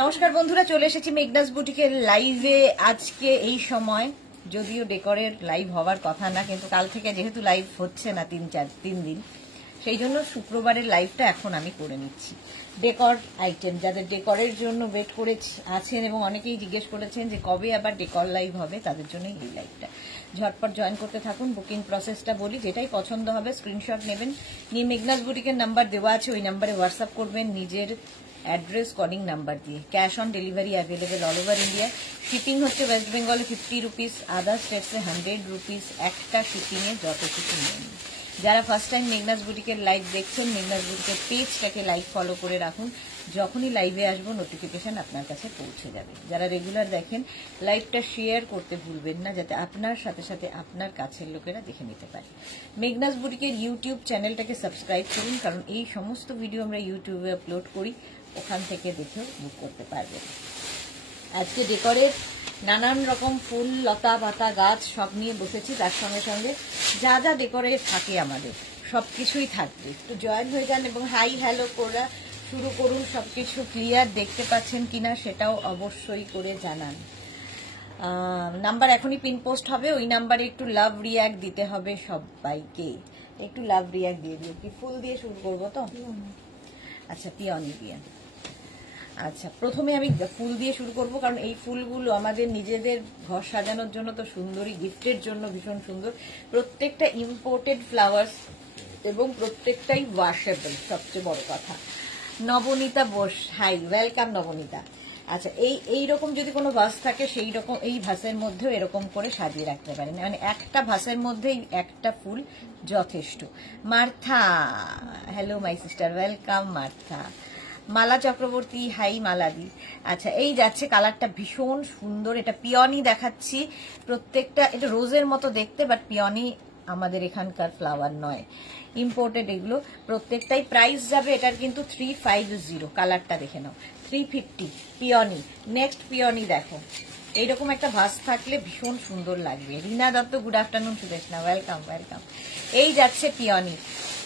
নমস্কার বন্ধুরা, চলে এসেছি মেঘনাস বুটিকের লাইভে। আজকে এই সময় যদিও ডেকরের লাইভ হওয়ার কথা না, কিন্তু কাল থেকে যেহেতু লাইভ হচ্ছে না 3 দিন, সেই জন্য শুক্রবারের লাইভটা এখন আমি করে নিচ্ছি। ডেকর আইটেম যাদের ডেকরের জন্য ওয়েট করে আছেন এবং অনেকেই জিজ্ঞেস করেছেন যে কবে আবার ডেকর লাইভ হবে, তাদের জন্য এই লাইভটা। ঝটপট জয়েন করতে থাকুন। বুকিং প্রসেসটা বলি, যেটাই পছন্দ হবে স্ক্রিনশট নেবেন, নিয়ে মেঘনাস বুটিকের নাম্বার দেওয়া আছে, ওই নাম্বারে হোয়াটসঅ্যাপ করবেন নিজের অ্যাড্রেস কলিং নাম্বার দিয়ে। Cash on delivery available all over India. Shipping হচ্ছে ওয়েস্ট বেঙ্গলে 50 রুপিস, আদার স্টেটসে 100 রুপিস। একটা শিপিংয়ে যত কিছু নেন। যারা ফার্স্ট টাইম মেঘনাস বুটিকের লাইভ দেখছেন, মেঘনাস বুটিকের পেজটাকে লাইভ ফলো করে রাখুন, যখনই লাইভে আসবো নোটিফিকেশন আপনার কাছে পৌঁছে যাবে। যারা রেগুলার দেখেন, লাইভটা শেয়ার করতে ভুলবেন না, যাতে আপনার সাথে সাথে আপনার কাছের লোকেরা দেখে নিতে পারে। মেঘনাস বুটিকের ইউটিউব চ্যানেলটাকে সাবস্ক্রাইব করুন, কারণ এই সমস্ত ভিডিও আমরা ইউটিউবে আপলোড করি, ওখান থেকে দেখেও বুক করতে পারবেন। আজকে ডেকরের নানান রকম ফুল, লতা পাতা, গাছ সব নিয়ে বসেছি, তার সঙ্গে সঙ্গে যা যা ডেকরে থাকে আমাদের সবকিছুই থাকবে। একটু জয়েন হয়ে যান এবং হাই হ্যালো করা শুরু করুন। সবকিছু ক্লিয়ার দেখতে পাচ্ছেন কিনা সেটাও অবশ্যই করে জানান। নাম্বার এখনই পিন পোস্ট হবে, ওই নাম্বারে একটু লাভ রিয়াক্ট দিতে হবে সবাইকে। একটু লাভ রিয়াক্ট দিয়ে দিও। কি ফুল দিয়ে শুরু করবো তো? আচ্ছা, পিওনি দিয়ে। আচ্ছা, প্রথমে আমি ফুল দিয়ে শুরু করব, কারণ এই ফুলগুলো আমাদের নিজেদের ঘর সাজানোর জন্য তো সুন্দরই, গিফটের জন্য ভীষণ সুন্দর। প্রত্যেকটা ইম্পোর্টেড ফ্লাওয়ার্স এবং প্রত্যেকটাই ওয়াশেবল, সবচেয়ে বড় কথা। Nabanita Bose, hi, welcome Nabanita. আচ্ছা, এইরকম যদি কোনো ভাস থাকে, সেই রকম এই ভাসের মধ্যেও এরকম করে সাজিয়ে রাখতে পারেন, মানে একটা ভাসের মধ্যেই একটা ফুল যথেষ্ট। Martha, hello my sister, welcome Martha. Mala Chakraborty, hi মালাদি। আচ্ছা, এই যাচ্ছে, কালারটা ভীষণ সুন্দর। এটা পিওনি দেখাচ্ছি। প্রত্যেকটা এটা রোজের মতো দেখতে, বাট পিওনি আমাদের এখানকার ফ্লাওয়ার নয়, ইম্পোর্টেড এগুলো। প্রত্যেকটাই প্রাইস যাবে এটার কিন্তু 350। কালারটা দেখে নাও, 350 পিওনি। নেক্সট পিওনি দেখো, এইরকম একটা ভাস থাকলে ভীষণ সুন্দর লাগবে। Rina Dutta, good afternoon. Sudeshna, welcome welcome. এই যাচ্ছে পিওনি,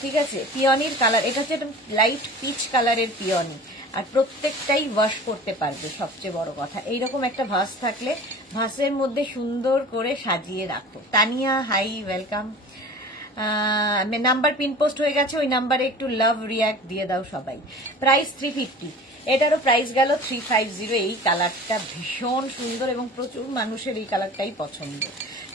ঠিক আছে। পিওনির কালার এটা হচ্ছে লাইট পিচ কালারের পিওনি, আর প্রত্যেকটাই ওয়াশ করতে পারবে, সবচেয়ে বড় কথা। এইরকম একটা ভাস থাকলে ভাসের মধ্যে সুন্দর করে সাজিয়ে রাখো। Tania, hi, welcome. Number pin post হয়ে গেছে, ওই নাম্বারে একটু লাভ রিয়াক্ট দিয়ে দাও সবাই। প্রাইস 350, এটারও প্রাইস গেল 350। এই কালারটা ভীষণ সুন্দর এবং প্রচুর মানুষের এই কালারটাই পছন্দ।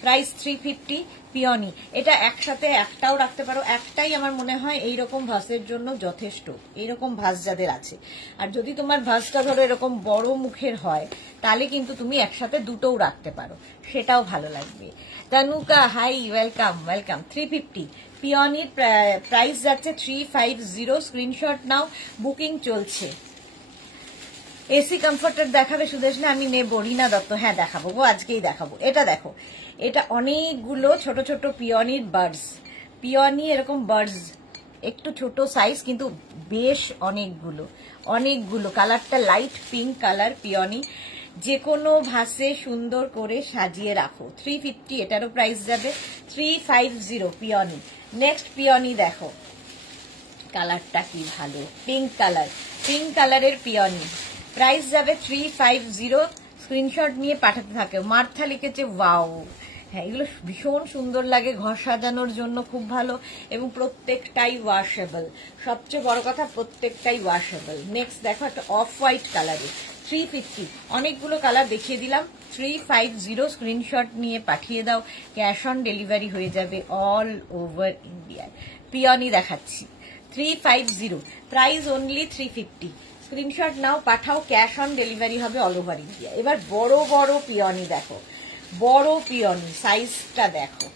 Price 350 peony. এটা একসাথে একটাও রাখতে পারো, একটাই আমার মনে হয় এইরকম ভাসের জন্য যথেষ্ট, এইরকম ভাস যাদের আছে। আর যদি তোমার ভাসটা ধরো এরকম বড় মুখের হয়, তাহলে কিন্তু তুমি একসাথে দুটোও রাখতে পারো, সেটাও ভালো লাগবে। Tanuka, hi, welcome welcome. 350 পিওনির প্রাইস যাচ্ছে 350। স্ক্রিনশট নাও, বুকিং চলছে। এসি কমফর্টার দেখাবে সুদেশ না? আমি নেবো। রিনা দত্ত, হ্যাঁ দেখাবো গো, আজকেই দেখাবো। এটা দেখো, এটা অনেকগুলো ছোট ছোট পিওনির বার্ডস। পিওনি এরকম বার্ডস, একটু ছোট সাইজ, কিন্তু বেশ অনেকগুলো। কালারটা লাইট পিঙ্ক কালার পিওনি। যে কোনো ভাসে সুন্দর করে সাজিয়ে রাখো। 350, এটারও প্রাইস যাবে 350 পিওনি। নেক্সট পিওনি দেখো, কালারটা কি ভালো, পিঙ্ক কালারের পিওনি। প্রাইস যাবে 350। স্ক্রিনশট নিয়ে পাঠাতে থাকে। মার্থা লিখেছে ওয়াও। হ্যাঁ, এগুলো ভীষণ সুন্দর লাগে, ঘর সাজানোর জন্য খুব ভালো, এবং প্রত্যেকটাই ওয়াশেবল। সবচেয়ে বড় কথা, প্রত্যেকটাই ওয়াশেবল। নেক্সট দেখো, একটা অফ হোয়াইট কালারে 350। অনেকগুলো কালার দেখিয়ে দিলাম। 350 স্ক্রিনশট নিয়ে পাঠিয়ে দাও, ক্যাশ অন ডেলিভারি হয়ে যাবে অল ওভার ইন্ডিয়ায়। পিওনি দেখাচ্ছি 350, প্রাইস অনলি 350। স্ক্রিনশট নাও, পাঠাও, ক্যাশ অন ডেলিভারি হবে অল ওভার ইন্ডিয়া। এবার বড় পিওনি দেখো, বড় পিওনি সাইজটা দেখো,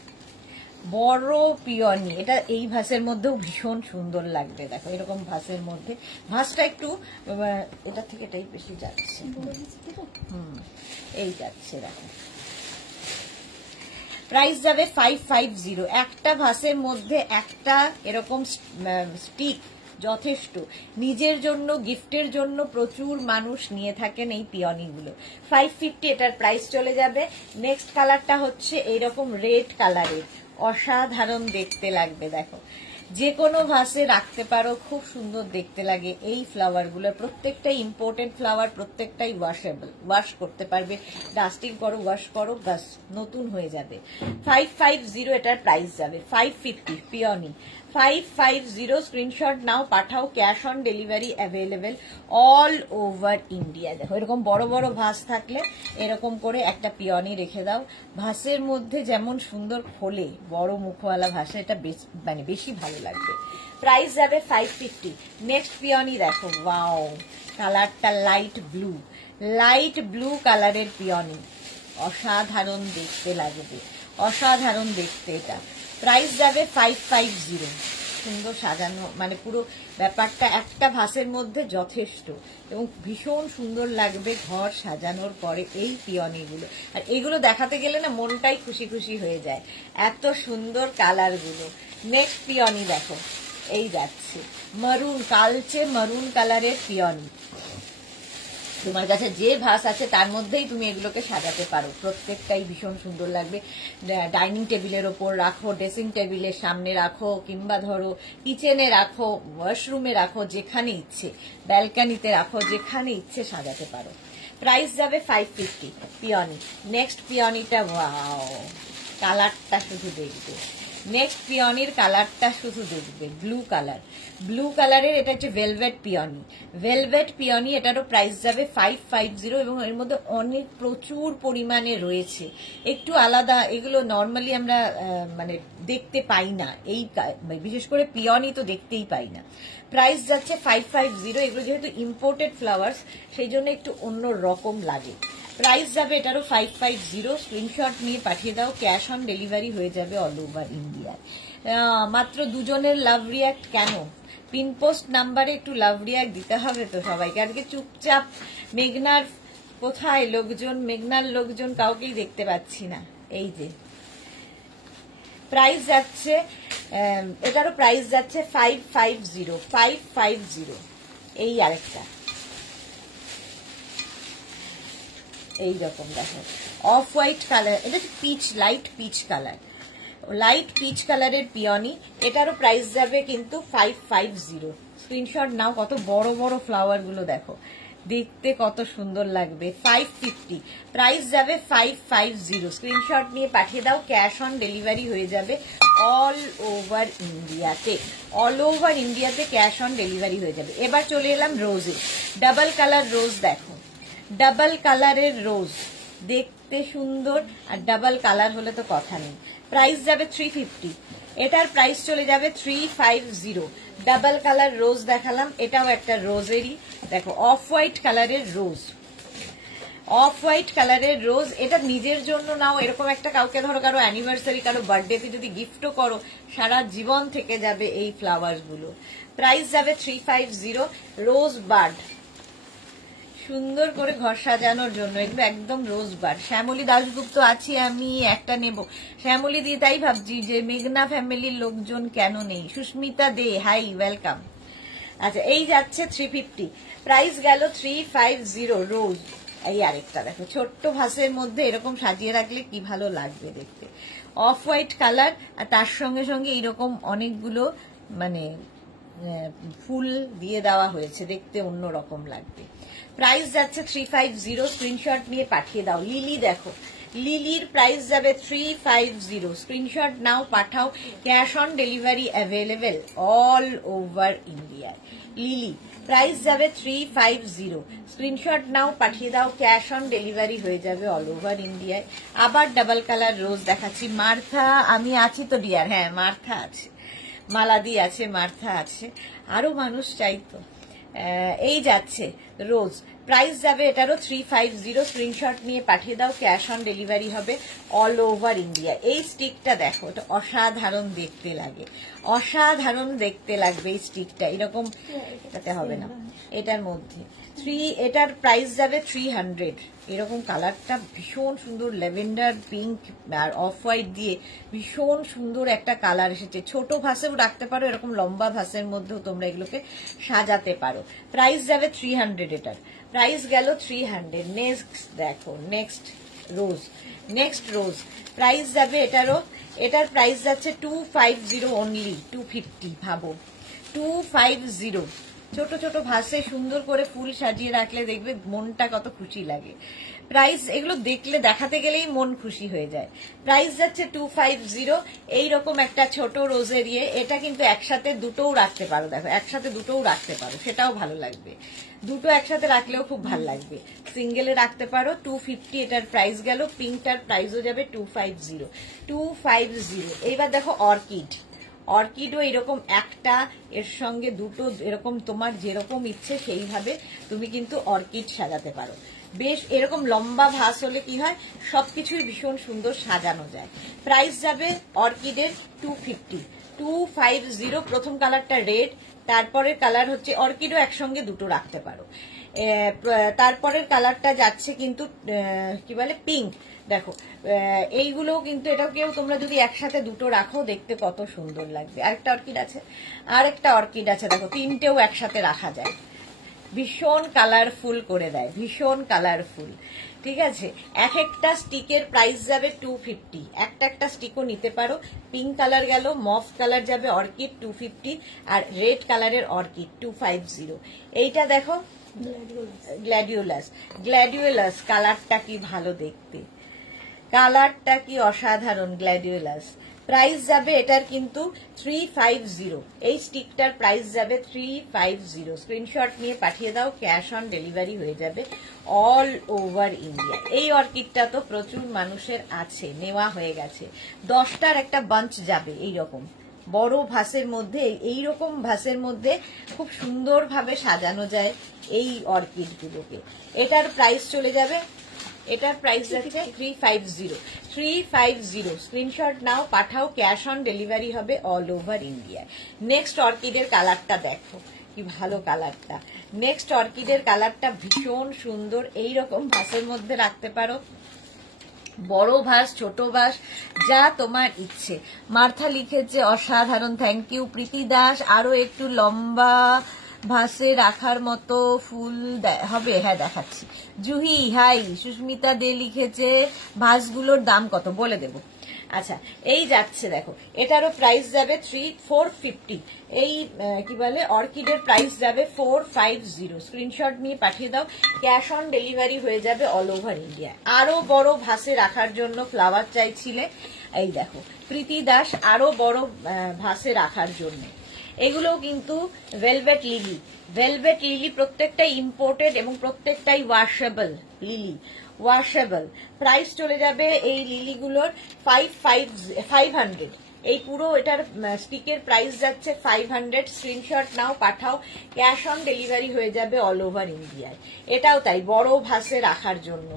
বড় পিওনি। এটা এই ভাসের মধ্যেও ভীষণ সুন্দর লাগবে। দেখো এরকম ভাসের মধ্যে, ভাসটা একটু এটা থেকে এটাই বেশি যাচ্ছে। এই যাচ্ছে, দেখো প্রাইস যাবে 550। একটা ভাসের মধ্যে একটা এরকম স্টিক যথেষ্ট। নিজের জন্য, গিফটের জন্য প্রচুর মানুষ নিয়ে থাকেন এই পিওনিগুলো। 550 এটার প্রাইস চলে যাবে। নেক্সট কালারটা হচ্ছে এইরকম রেড কালারের, অসাধারণ দেখতে লাগবে। দেখো যে কোনো ভাসে রাখতে পারো, খুব সুন্দর দেখতে লাগে। এই ফ্লাওয়ারগুলো প্রত্যেকটাই ইম্পোর্টেড ফ্লাওয়ার, প্রত্যেকটাই ওয়াশেবল, ওয়াশ করতে পারবে, ডাস্টিং করো, ওয়াশ করো, বাস নতুন হয়ে যাবে। 550 এটার প্রাইস যাবে। 550 পিওনি 550 স্ক্রিনশট নাও, পাঠাও, cash on delivery available all over India. দেখো এরকম বড় বড় ভাস থাকলে এরকম করে একটা পিওনি রেখে দাও। ভাসের মধ্যে যেমন সুন্দর খোলে, বড় মুখওয়ালা ভাসে, এটা মানে বেশি ভালো লাগবে। প্রাইস যাবে 550। নেক্সট পিওনি দেখো, ওয়াও, কালারটা লাইট ব্লু, লাইট ব্লু কালারের পিওনি, অসাধারণ দেখতে লাগবে, অসাধারণ দেখতে। এটা প্রাইস যাবে 550। সুন্দর সাজানো, মানে পুরো ব্যাপারটা একটা ভাসের মধ্যে যথেষ্ট এবং ভীষণ সুন্দর লাগবে ঘর সাজানোর পরে এই পিওনিগুলো। আর এগুলো দেখাতে গেলে না মনটাই খুশি খুশি হয়ে যায়, এত সুন্দর কালারগুলো। নেক্সট পিওনি দেখো, এই যাচ্ছে মারুন, কালচে মারুন কালারের পিওনি। তোমার কাছে যে ভাস আছে তার মধ্যেই তুমি এগুলোকে সাজাতে পারো, প্রত্যেকটাই ভীষণ সুন্দর লাগবে। ডাইনিং টেবিলের ওপর রাখো, ড্রেসিং টেবিলের সামনে রাখো, কিংবা ধরো কিচেনে রাখো, ওয়াশরুমে রাখো, যেখানে ইচ্ছে, ব্যালকানিতে রাখো, যেখানে ইচ্ছে সাজাতে পারো। প্রাইস যাবে 550 পিওনি। নেক্সট পিওনিটা, ওয়াও, কালারটা শুধু দেখবে। নেক্সট পিওনির কালারটা শুধু দেখবে, ব্লু কালার, ব্লু কালারের। এটা হচ্ছে ভেলভেট পিওনি, ভেলভেট পিওনি। এটারও প্রাইস যাবে 550 এবং এর মধ্যে অনেক প্রচুর পরিমাণে রয়েছে, একটু আলাদা। এগুলো নর্মালি আমরা মানে দেখতে পাই না, এই বিশেষ করে পিওনি তো দেখতেই পাই না। প্রাইস যাচ্ছে 550। এগুলো যেহেতু ইম্পোর্টেড ফ্লাওয়ার্স সেই জন্য একটু অন্য রকম লাগে। প্রাইস যাবে এটারও 550। স্ক্রিনশট নিয়ে পাঠিয়ে দাও, ক্যাশ অন ডেলিভারি হয়ে যাবে অল ওভার ইন্ডিয়া। মাত্র দুজনের লাভ রিয়াক্ট কেন? পিনপোস্ট নাম্বারে একটু লাভ রিয়াক্ট দিতে হবে তো সবাইকে। আজকে চুপচাপ মেঘনার কোথায় লোকজন, মেঘনার লোকজন কাউকেই দেখতে পাচ্ছি না। এই যে প্রাইস যাচ্ছে, এটারও প্রাইস যাচ্ছে 550। এই আরেকটা এই রকম দেখো, অফ হোয়াইট কালার, এটা peach, light peach colour, light peach কালারের পিওনি। এটারও প্রাইস যাবে কিন্তু 550। স্ক্রিনশট নাও, কত বড় বড় ফ্লাওয়ার গুলো দেখো, দেখতে কত সুন্দর লাগবে। 550 প্রাইস যাবে 550। স্ক্রিনশট নিয়ে পাঠিয়ে দাও, ক্যাশ অন ডেলিভারি হয়ে যাবে অল ওভার ইন্ডিয়াতে, অল ওভার ইন্ডিয়াতে ক্যাশ অন ডেলিভারি হয়ে যাবে। এবার চলে এলাম রোজে, ডাবল কালার রোজ দেখো, ডাবল কালারের রোজ দেখতে সুন্দর, আর ডাবল কালার হলে তো কথা নেই। প্রাইস যাবে 350, এটার প্রাইস চলে যাবে 350। ডাবল কালার রোজ দেখালাম, এটাও একটা রোজেরই, দেখো অফ হোয়াইট কালারের রোজ, অফ হোয়াইট কালারের রোজ। এটা নিজের জন্য নাও, এরকম একটা কাউকে ধরো কারো অ্যানিভার্সারি, কারো বার্থডেতে যদি গিফটও করো, সারা জীবন থেকে যাবে এই ফ্লাওয়ার্স গুলো। প্রাইস যাবে 350। রোজ বার্ড, সুন্দর করে ঘর সাজানোর জন্য এগুলো একদম রোজ বার। শ্যামলী দাশগুপ্ত আছি আমি, একটা নেব। শ্যামলী দিয়ে তাই ভাবছি যে মেঘনা ফ্যামিলির লোকজন কেন নেই। সুস্মিতা দে, হাই, ওয়েলকাম। আচ্ছা, এই যাচ্ছে 350, প্রাইস গেল 350 রোজ। এই আরেকটা দেখো, ছোট্ট ভাসের মধ্যে এরকম সাজিয়ে রাখলে কি ভালো লাগবে দেখতে, অফ হোয়াইট কালার, আর তার সঙ্গে সঙ্গে এইরকম অনেকগুলো মানে ফুল দিয়ে দেওয়া হয়েছে, দেখতে অন্যরকম লাগবে। প্রাইস যাচ্ছে 350। স্ক্রিনশট নিয়ে পাঠিয়ে দাও। লিলি দেখো, লিলির প্রাইস যাবে 350। স্ক্রিনশট নাও, পাঠাও, cash on delivery available all over India. Lily price যাবে 350। স্ক্রিনশট নাও, পাঠিয়ে দাও, ক্যাশ অন ডেলিভারি হয়ে যাবে অল ওভার ইন্ডিয়ায়। আবার ডাবল কালার রোজ দেখাচ্ছি। মার্থা, আমি আছি তো ডিয়ার, হ্যাঁ মার্থা আছে, মালাদি আছে, মার্থা আছে, আরো মানুষ চাইতো। এই যাচ্ছে রোজ, প্রাইস যাবে এটারও 350। স্ক্রিনশট নিয়ে পাঠিয়ে দাও, ক্যাশ অন ডেলিভারি হবে অল ওভার ইন্ডিয়া। এই স্টিকটা দেখো, এটা অসাধারণ দেখতে লাগে, অসাধারণ দেখতে লাগবে এই স্টিকটা। এরকম এটাতে হবে না, এটার মধ্যে এটার প্রাইস যাবে 300। এরকম কালারটা ভীষণ সুন্দর, ল্যাভেন্ডার পিঙ্ক আর অফ হোয়াইট দিয়ে ভীষণ সুন্দর একটা কালার এসেছে। ছোট ভাসেও রাখতে পারো, এরকম লম্বা ভাসের মধ্যেও তোমরা এগুলোকে সাজাতে পারো। প্রাইস যাবে 300, এটার প্রাইস গেল 300। নেক্সট দেখো, নেক্সট রোজ। নেক্সট রোজ, প্রাইস যাবে এটারও, এটার প্রাইস যাচ্ছে 250 অনলি, 250। ভাবো 250। ছোট ছোট ভাসে সুন্দর করে ফুল সাজিয়ে রাখলে দেখবে মনটা কত খুশি লাগে। প্রাইস এগুলো দেখলে দেখাতে গেলেই মন খুশি হয়ে যায়। প্রাইস যাচ্ছে 250। এইরকম একটা ছোট রোজের ইয়ে, এটা কিন্তু একসাথে দুটোও রাখতে পারো, দেখো একসাথে দুটোও রাখতে পারো, সেটাও ভালো লাগবে। দুটো একসাথে রাখলেও খুব ভালো লাগবে, সিঙ্গেলে রাখতে পারো। 250 এটার প্রাইস গেল। পিঙ্কটার প্রাইসও যাবে 250, 250। এইবার দেখো অর্কিড, অর্কিডও এরকম একটা, এর সঙ্গে দুটো, এরকম তোমার যেরকম ইচ্ছে সেইভাবে তুমি কিন্তু অর্কিড সাজাতে পারো। বেশ এরকম লম্বা ভাস হলে কি হয়, সবকিছুই ভীষণ সুন্দর সাজানো যায়। প্রাইস যাবে অর্কিডের 250, 250। প্রথম কালারটা রেড, তারপরের কালার হচ্ছে, অর্কিডও একসঙ্গে দুটো রাখতে পারো। তারপরের কালারটা যাচ্ছে কিন্তু কি বলে পিঙ্ক। দেখো এইগুলোও কিন্তু, এটাকেও তোমরা যদি একসাথে দুটো রাখো দেখতে কত সুন্দর লাগবে। আরেকটা অর্কিড আছে, আরেকটা অর্কিড আছে, দেখো তিনটেও একসাথে রাখা যায়, ভীষণ কালারফুল করে দেয়, ভীষণ কালারফুল। ঠিক আছে, এক একটা স্টিকের প্রাইস যাবে 250, একটা একটা স্টিকও নিতে পারো। পিঙ্ক কালার গেল, মফ কালার যাবে অর্কিড 250, আর রেড কালারের অর্কিড 250। এইটা দেখো গ্ল্যাডিওলাস, গ্ল্যাডিওলাস কালারটা কি ভালো দেখতে, কালারটা কি অসাধারণ গ্ল্যাডিওলাস। প্রাইস যাবে এটার কিন্তু 350, এই স্টিকটার প্রাইস যাবে 350। স্ক্রিনশট নিয়ে পাঠিয়ে দাও, ক্যাশ অন ডেলিভারি হয়ে যাবে অল ওভার ইন্ডিয়া। এই অর্কিডটা তো প্রচুর মানুষের আছে, নেওয়া হয়ে গেছে। 10টার একটা বাঞ্চ যাবে এইরকম বড় ভাসের মধ্যে, এইরকম ভাসের মধ্যে খুব সুন্দরভাবে সাজানো যায় এই অর্কিডগুলোকে। এটার প্রাইস চলে যাবে, এটার প্রাইস যাচ্ছে 350, 350। স্ক্রিনশট নাও, পাঠাও, ক্যাশ অন ডেলিভারি হবে অল ওভার ইন্ডিয়া। নেক্সট অর্কিডের কালারটা দেখো কি ভালো কালারটা, নেক্সট অর্কিডের কালারটা ভীষণ সুন্দর। এইরকম ভাসের মধ্যে রাখতে পারো, বড় ভাস ছোট ভাস যা তোমার ইচ্ছে। মার্থা লিখেছে অসাধারণ, থ্যাংক ইউ। প্রীতি দাস, আরো একটু লম্বা ভাসে রাখার মতো ফুল হবে, হ্যাঁ দেখাচ্ছি। জুহি হাই। সুস্মিতা দে লিখেছে ভাসগুলোর দাম কত বলে দেব। আচ্ছা এই যাচ্ছে দেখো, এটারও প্রাইস যাবে 450। এই কি বলে অর্কিডের প্রাইস যাবে 450। স্ক্রিনশট নিয়ে পাঠিয়ে দাও, ক্যাশ অন ডেলিভারি হয়ে যাবে অল ওভার ইন্ডিয়া। আরো বড় ভাসে রাখার জন্য ফ্লাওয়ার চাইছিলে, এই দেখো প্রীতি দাস, আরো বড় ভাসে রাখার জন্য। এগুলোও কিন্তু ভেলভেট লিলি, ভেলভেট লিলি প্রত্যেকটাই ইম্পোর্টেড এবং প্রত্যেকটাই ওয়াশেবল লিলি, ওয়াশেবল। প্রাইস চলে যাবে এই লিলিগুলোর 500। এই পুরো এটার স্টিকের প্রাইস যাচ্ছে 500। স্ক্রিনশট নাও, পাঠাও, ক্যাশ অন ডেলিভারি হয়ে যাবে অল ওভার ইন্ডিয়ায়। এটাও তাই, বড় ভাসে রাখার জন্য,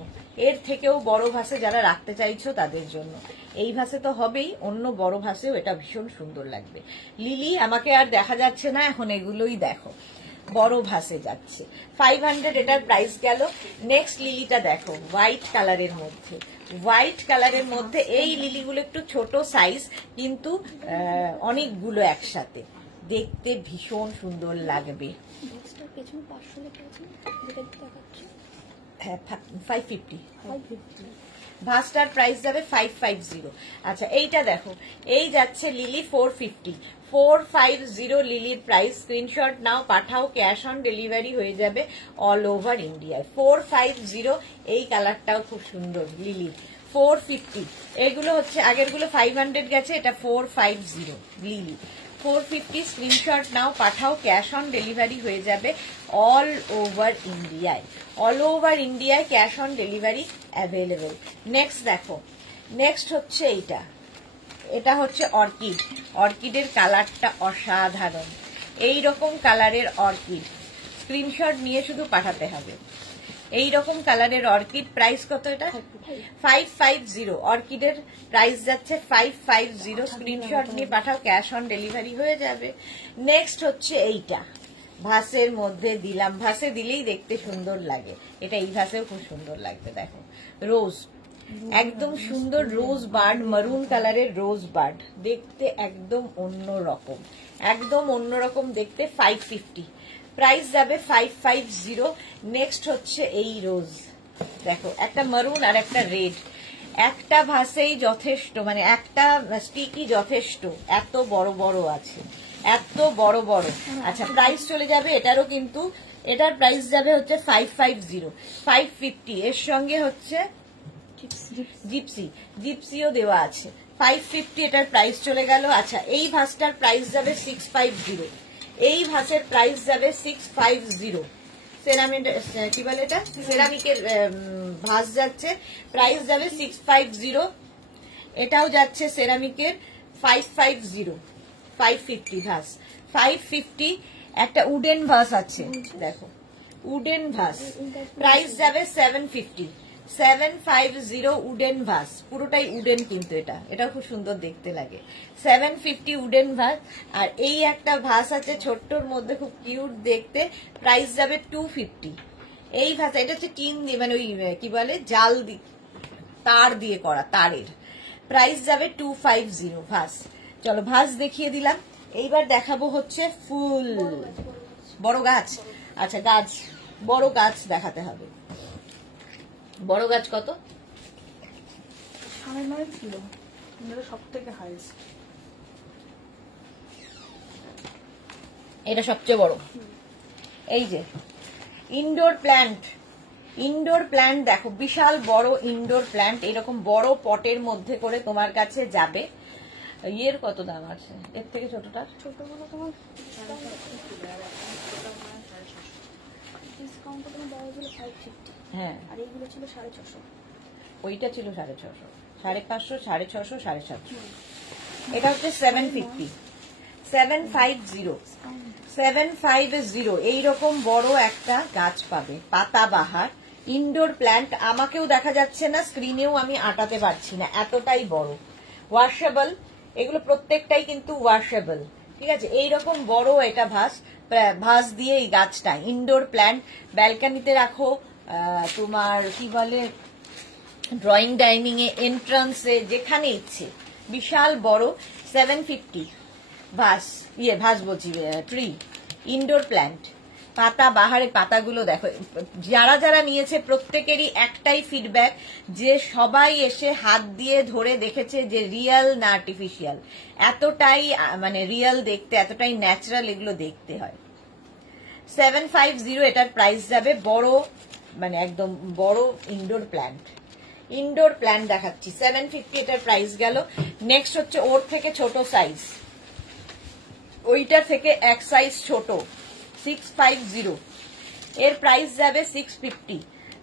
এর থেকেও বড় ভাসে যারা রাখতে চাইছো তাদের জন্য। এই ভাসে তো হবেই, অন্য বড় ভাসেও এটা ভীষণ সুন্দর লাগবে। লিলি আমাকে আর দেখা যাচ্ছে না, এখন এগুলোই দেখো বড় ভাসে যাচ্ছে। 500 এটার প্রাইস গেল। নেক্সট লিলিটা দেখো হোয়াইট কালারের মধ্যে, হোয়াইট কালারের মধ্যে। এই লিলিগুলো একটু ছোট সাইজ, কিন্তু অনেকগুলো একসাথে দেখতে ভীষণ সুন্দর লাগবে। হ্যাঁ 550, ভাসটার প্রাইস যাবে 550। আচ্ছা এইটা দেখো, এই যাচ্ছে লিলি 450, 450 লিলির প্রাইস। স্ক্রিনশট নাও, পাঠাও, ক্যাশ অন ডেলিভারি হয়ে যাবে অল ওভার ইন্ডিয়ায়। 450, এই কালারটাও খুব সুন্দর লিলি, 450। এগুলো হচ্ছে আগেরগুলো 500 গেছে, এটা 450 লিলি, 450। স্ক্রিনশট নাও, পাঠাও, ক্যাশ অন ডেলিভারি হয়ে যাবে অল ওভার ইন্ডিয়ায়, অল ওভার ইন্ডিয়ায় cash on delivery available. Next দেখো, নেক্সট হচ্ছে এইটা, এটা হচ্ছে অর্কিড। অর্কিডের কালারটা অসাধারণ, এই রকম কালারের অর্কিড স্ক্রিনশট নিয়ে শুধু পাঠাতে হবে। এই রকম কালারের অর্কিড, প্রাইস কত এটা? 550। অর্কিডের প্রাইস যাচ্ছে 550। স্ক্রিনশট নিয়ে পাঠাও, ক্যাশ অন ডেলিভারি হয়ে যাবে। নেক্সট হচ্ছে এইটা, ভাসের মধ্যে দিলাম, ভাসে দিলেই দেখতে সুন্দর লাগে, এটা এই ভাসেও খুব সুন্দর লাগবে। দেখো রোজ, একদম সুন্দর রোজ বার্ড, মারুন কালারের রোজ বার্ড, দেখতে একদম অন্য রকম, একদম অন্যরকম দেখতে। 550 প্রাইস যাবে 550। নেক্সট হচ্ছে এই রোজ, দেখো একটা মারুন আর একটা রেড, একটা ভাসেই যথেষ্ট, মানে একটা স্টিকই যথেষ্ট, এত বড় বড় আছে, এত বড় বড়। আচ্ছা প্রাইস চলে যাবে এটারও, কিন্তু এটার প্রাইস যাবে হচ্ছে 550, 550। এর সঙ্গে হচ্ছে জিপসিও দেওয়া আছে, 550 এটার প্রাইস চলে গেল। আচ্ছা এই ভাসটার প্রাইস যাবে 650, এই ভাসের প্রাইস যাবে 650। সেরামিক কি বলে এটা, সেরামিকের ভাস যাচ্ছে, প্রাইস যাবে 650। এটাও যাচ্ছে সেরামিকের 550, 550 ভাস, 550। একটা উডেন ভাস আছে, দেখো উডেন ভাস, প্রাইস যাবে 750, 750 উডেন ভাস, পুরোটাই উডেন, কিন্তু এটাও খুব সুন্দর দেখতে লাগে, 750 উডেন ভাস। আর এই একটা ভাস আছে ছোট্টর মধ্যে, খুব কিউট দেখতে, প্রাইস যাবে 250। এই ভাস, এটা হচ্ছে টিন দিয়ে, মানে ওই কি বলে জাল তার দিয়ে করা, তারের, প্রাইস যাবে 250 ভাস। চলো ভাস দেখিয়ে দিলাম, এইবার দেখাবো হচ্ছে ফুল বড় গাছ। আচ্ছা গাছ, বড় গাছ দেখাতে হবে। বড় গাছ কত? 9.5 কিলো, সব থেকে হাইস্ট। এটা সবচেয়ে বড়। এই যে ইনডোর প্ল্যান্ট, ইনডোর প্ল্যান্ট দেখো, বিশাল বড় ইনডোর প্ল্যান্ট, এরকম বড় পটের মধ্যে করে তোমার কাছে যাবে। এর কত দাম আছে? এর থেকে ছোটটার? ছোটগুলো তোমার ডিসকাউন্ট তোমার দেওয়া হয়েছিল 550, হ্যাঁ, আর এইগুলো ছিল 650। ওইটা ছিল 650, 550, 650, 750। এটা হচ্ছে 750, 750, 750। এইরকম বড় একটা গাছ পাবে, পাতাবাহার ইনডোর প্ল্যান্ট। আমাকেও দেখা যাচ্ছে না, স্ক্রিনেও আমি আটাতে পারছি না, এতটাই বড়। ওয়াশেবল, এগুলো প্রত্যেকটাই কিন্তু ওয়াশেবল, ঠিক আছে। এইরকম বড় এটা ভাস দিয়ে এই গাছটা, ইনডোর প্ল্যান্ট, ব্যালকানিতে রাখো, তোমার কি বলে ড্রয়িং ডাইনিং এ, এন্ট্রান্সে, যেখানে ইচ্ছে। বিশাল বড় 750 ভাস বলছি, ট্রি, ইনডোর প্ল্যান্ট, পাতা বাহারের পাতাগুলো দেখো। যারা যারা নিয়েছে প্রত্যেকেরই একটাই ফিডব্যাক, যে সবাই এসে হাত দিয়ে ধরে দেখেছে যে রিয়েল না আর্টিফিশিয়াল, এতটাই মানে রিয়েল দেখতে, এতটাই ন্যাচারাল এগুলো দেখতে হয়। 750 এটার প্রাইস যাবে, বড় মানে একদম বড় ইনডোর প্ল্যান্ট। ইনডোর প্ল্যান্ট দেখাচ্ছি, 750 এটার প্রাইস গেল। নেক্সট হচ্ছে ওর থেকে ছোট সাইজ, ওইটার থেকে এক সাইজ ছোট, 650, এর প্রাইস যাবে 650।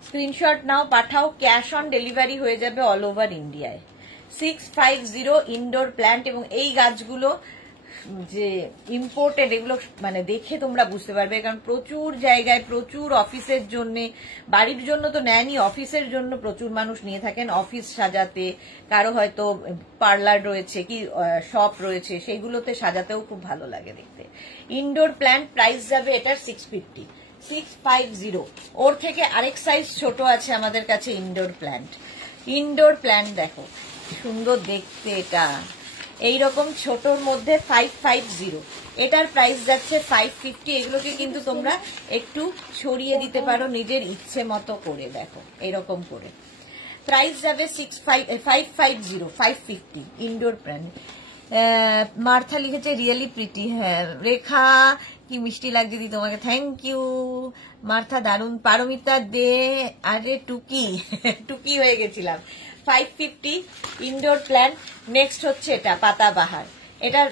স্ক্রিনশট নাও, পাঠাও, ক্যাশ অন ডেলিভারি হয়ে যাবে অল ওভার ইন্ডিয়ায়। 650 ইনডোর প্ল্যান্ট। এবং এই গাছগুলো যে ইম্পোর্টেড, এগুলো মানে দেখে তোমরা বুঝতে পারবে, কারণ প্রচুর জায়গায়, প্রচুর অফিসের জন্য, বাড়ির জন্য তো নেয়নি, অফিসের জন্য প্রচুর মানুষ নিয়ে থাকেন, অফিস সাজাতে, কারো হয়তো পার্লার রয়েছে কি শপ রয়েছে, সেইগুলোতে সাজাতেও খুব ভালো লাগে দেখতে। ইনডোর প্ল্যান্ট, প্রাইস যাবে এটার 650, 650। ওর থেকে আরেক সাইজ ছোট আছে আমাদের কাছে ইনডোর প্ল্যান্ট। ইনডোর প্ল্যান্ট দেখো সুন্দর দেখতে, এটা এইরকম ছোটর মধ্যে 550, এটার প্রাইস যাচ্ছে 550। এগুলোকে কিন্তু তোমরা একটু ছড়িয়ে দিতে পারো নিজের ইচ্ছে মতো করে, দেখো এরকম করে। প্রাইস যাবে 550, 550 ইনডোর প্ল্যান্ট। মার্থা লিখেছে রিয়েলি প্রিটি। হ্যাঁ রেখা, কি মিষ্টি লাগছে দি তোমাকে, থ্যাংক ইউ মার্থা, দারুন। পারমিতা দে, আরে টুকি টুকি হয়ে গেছিলাম। 550 ইনডোর প্ল্যান্ট। নেক্সট হচ্ছে এটা পাতাবাহার, এটার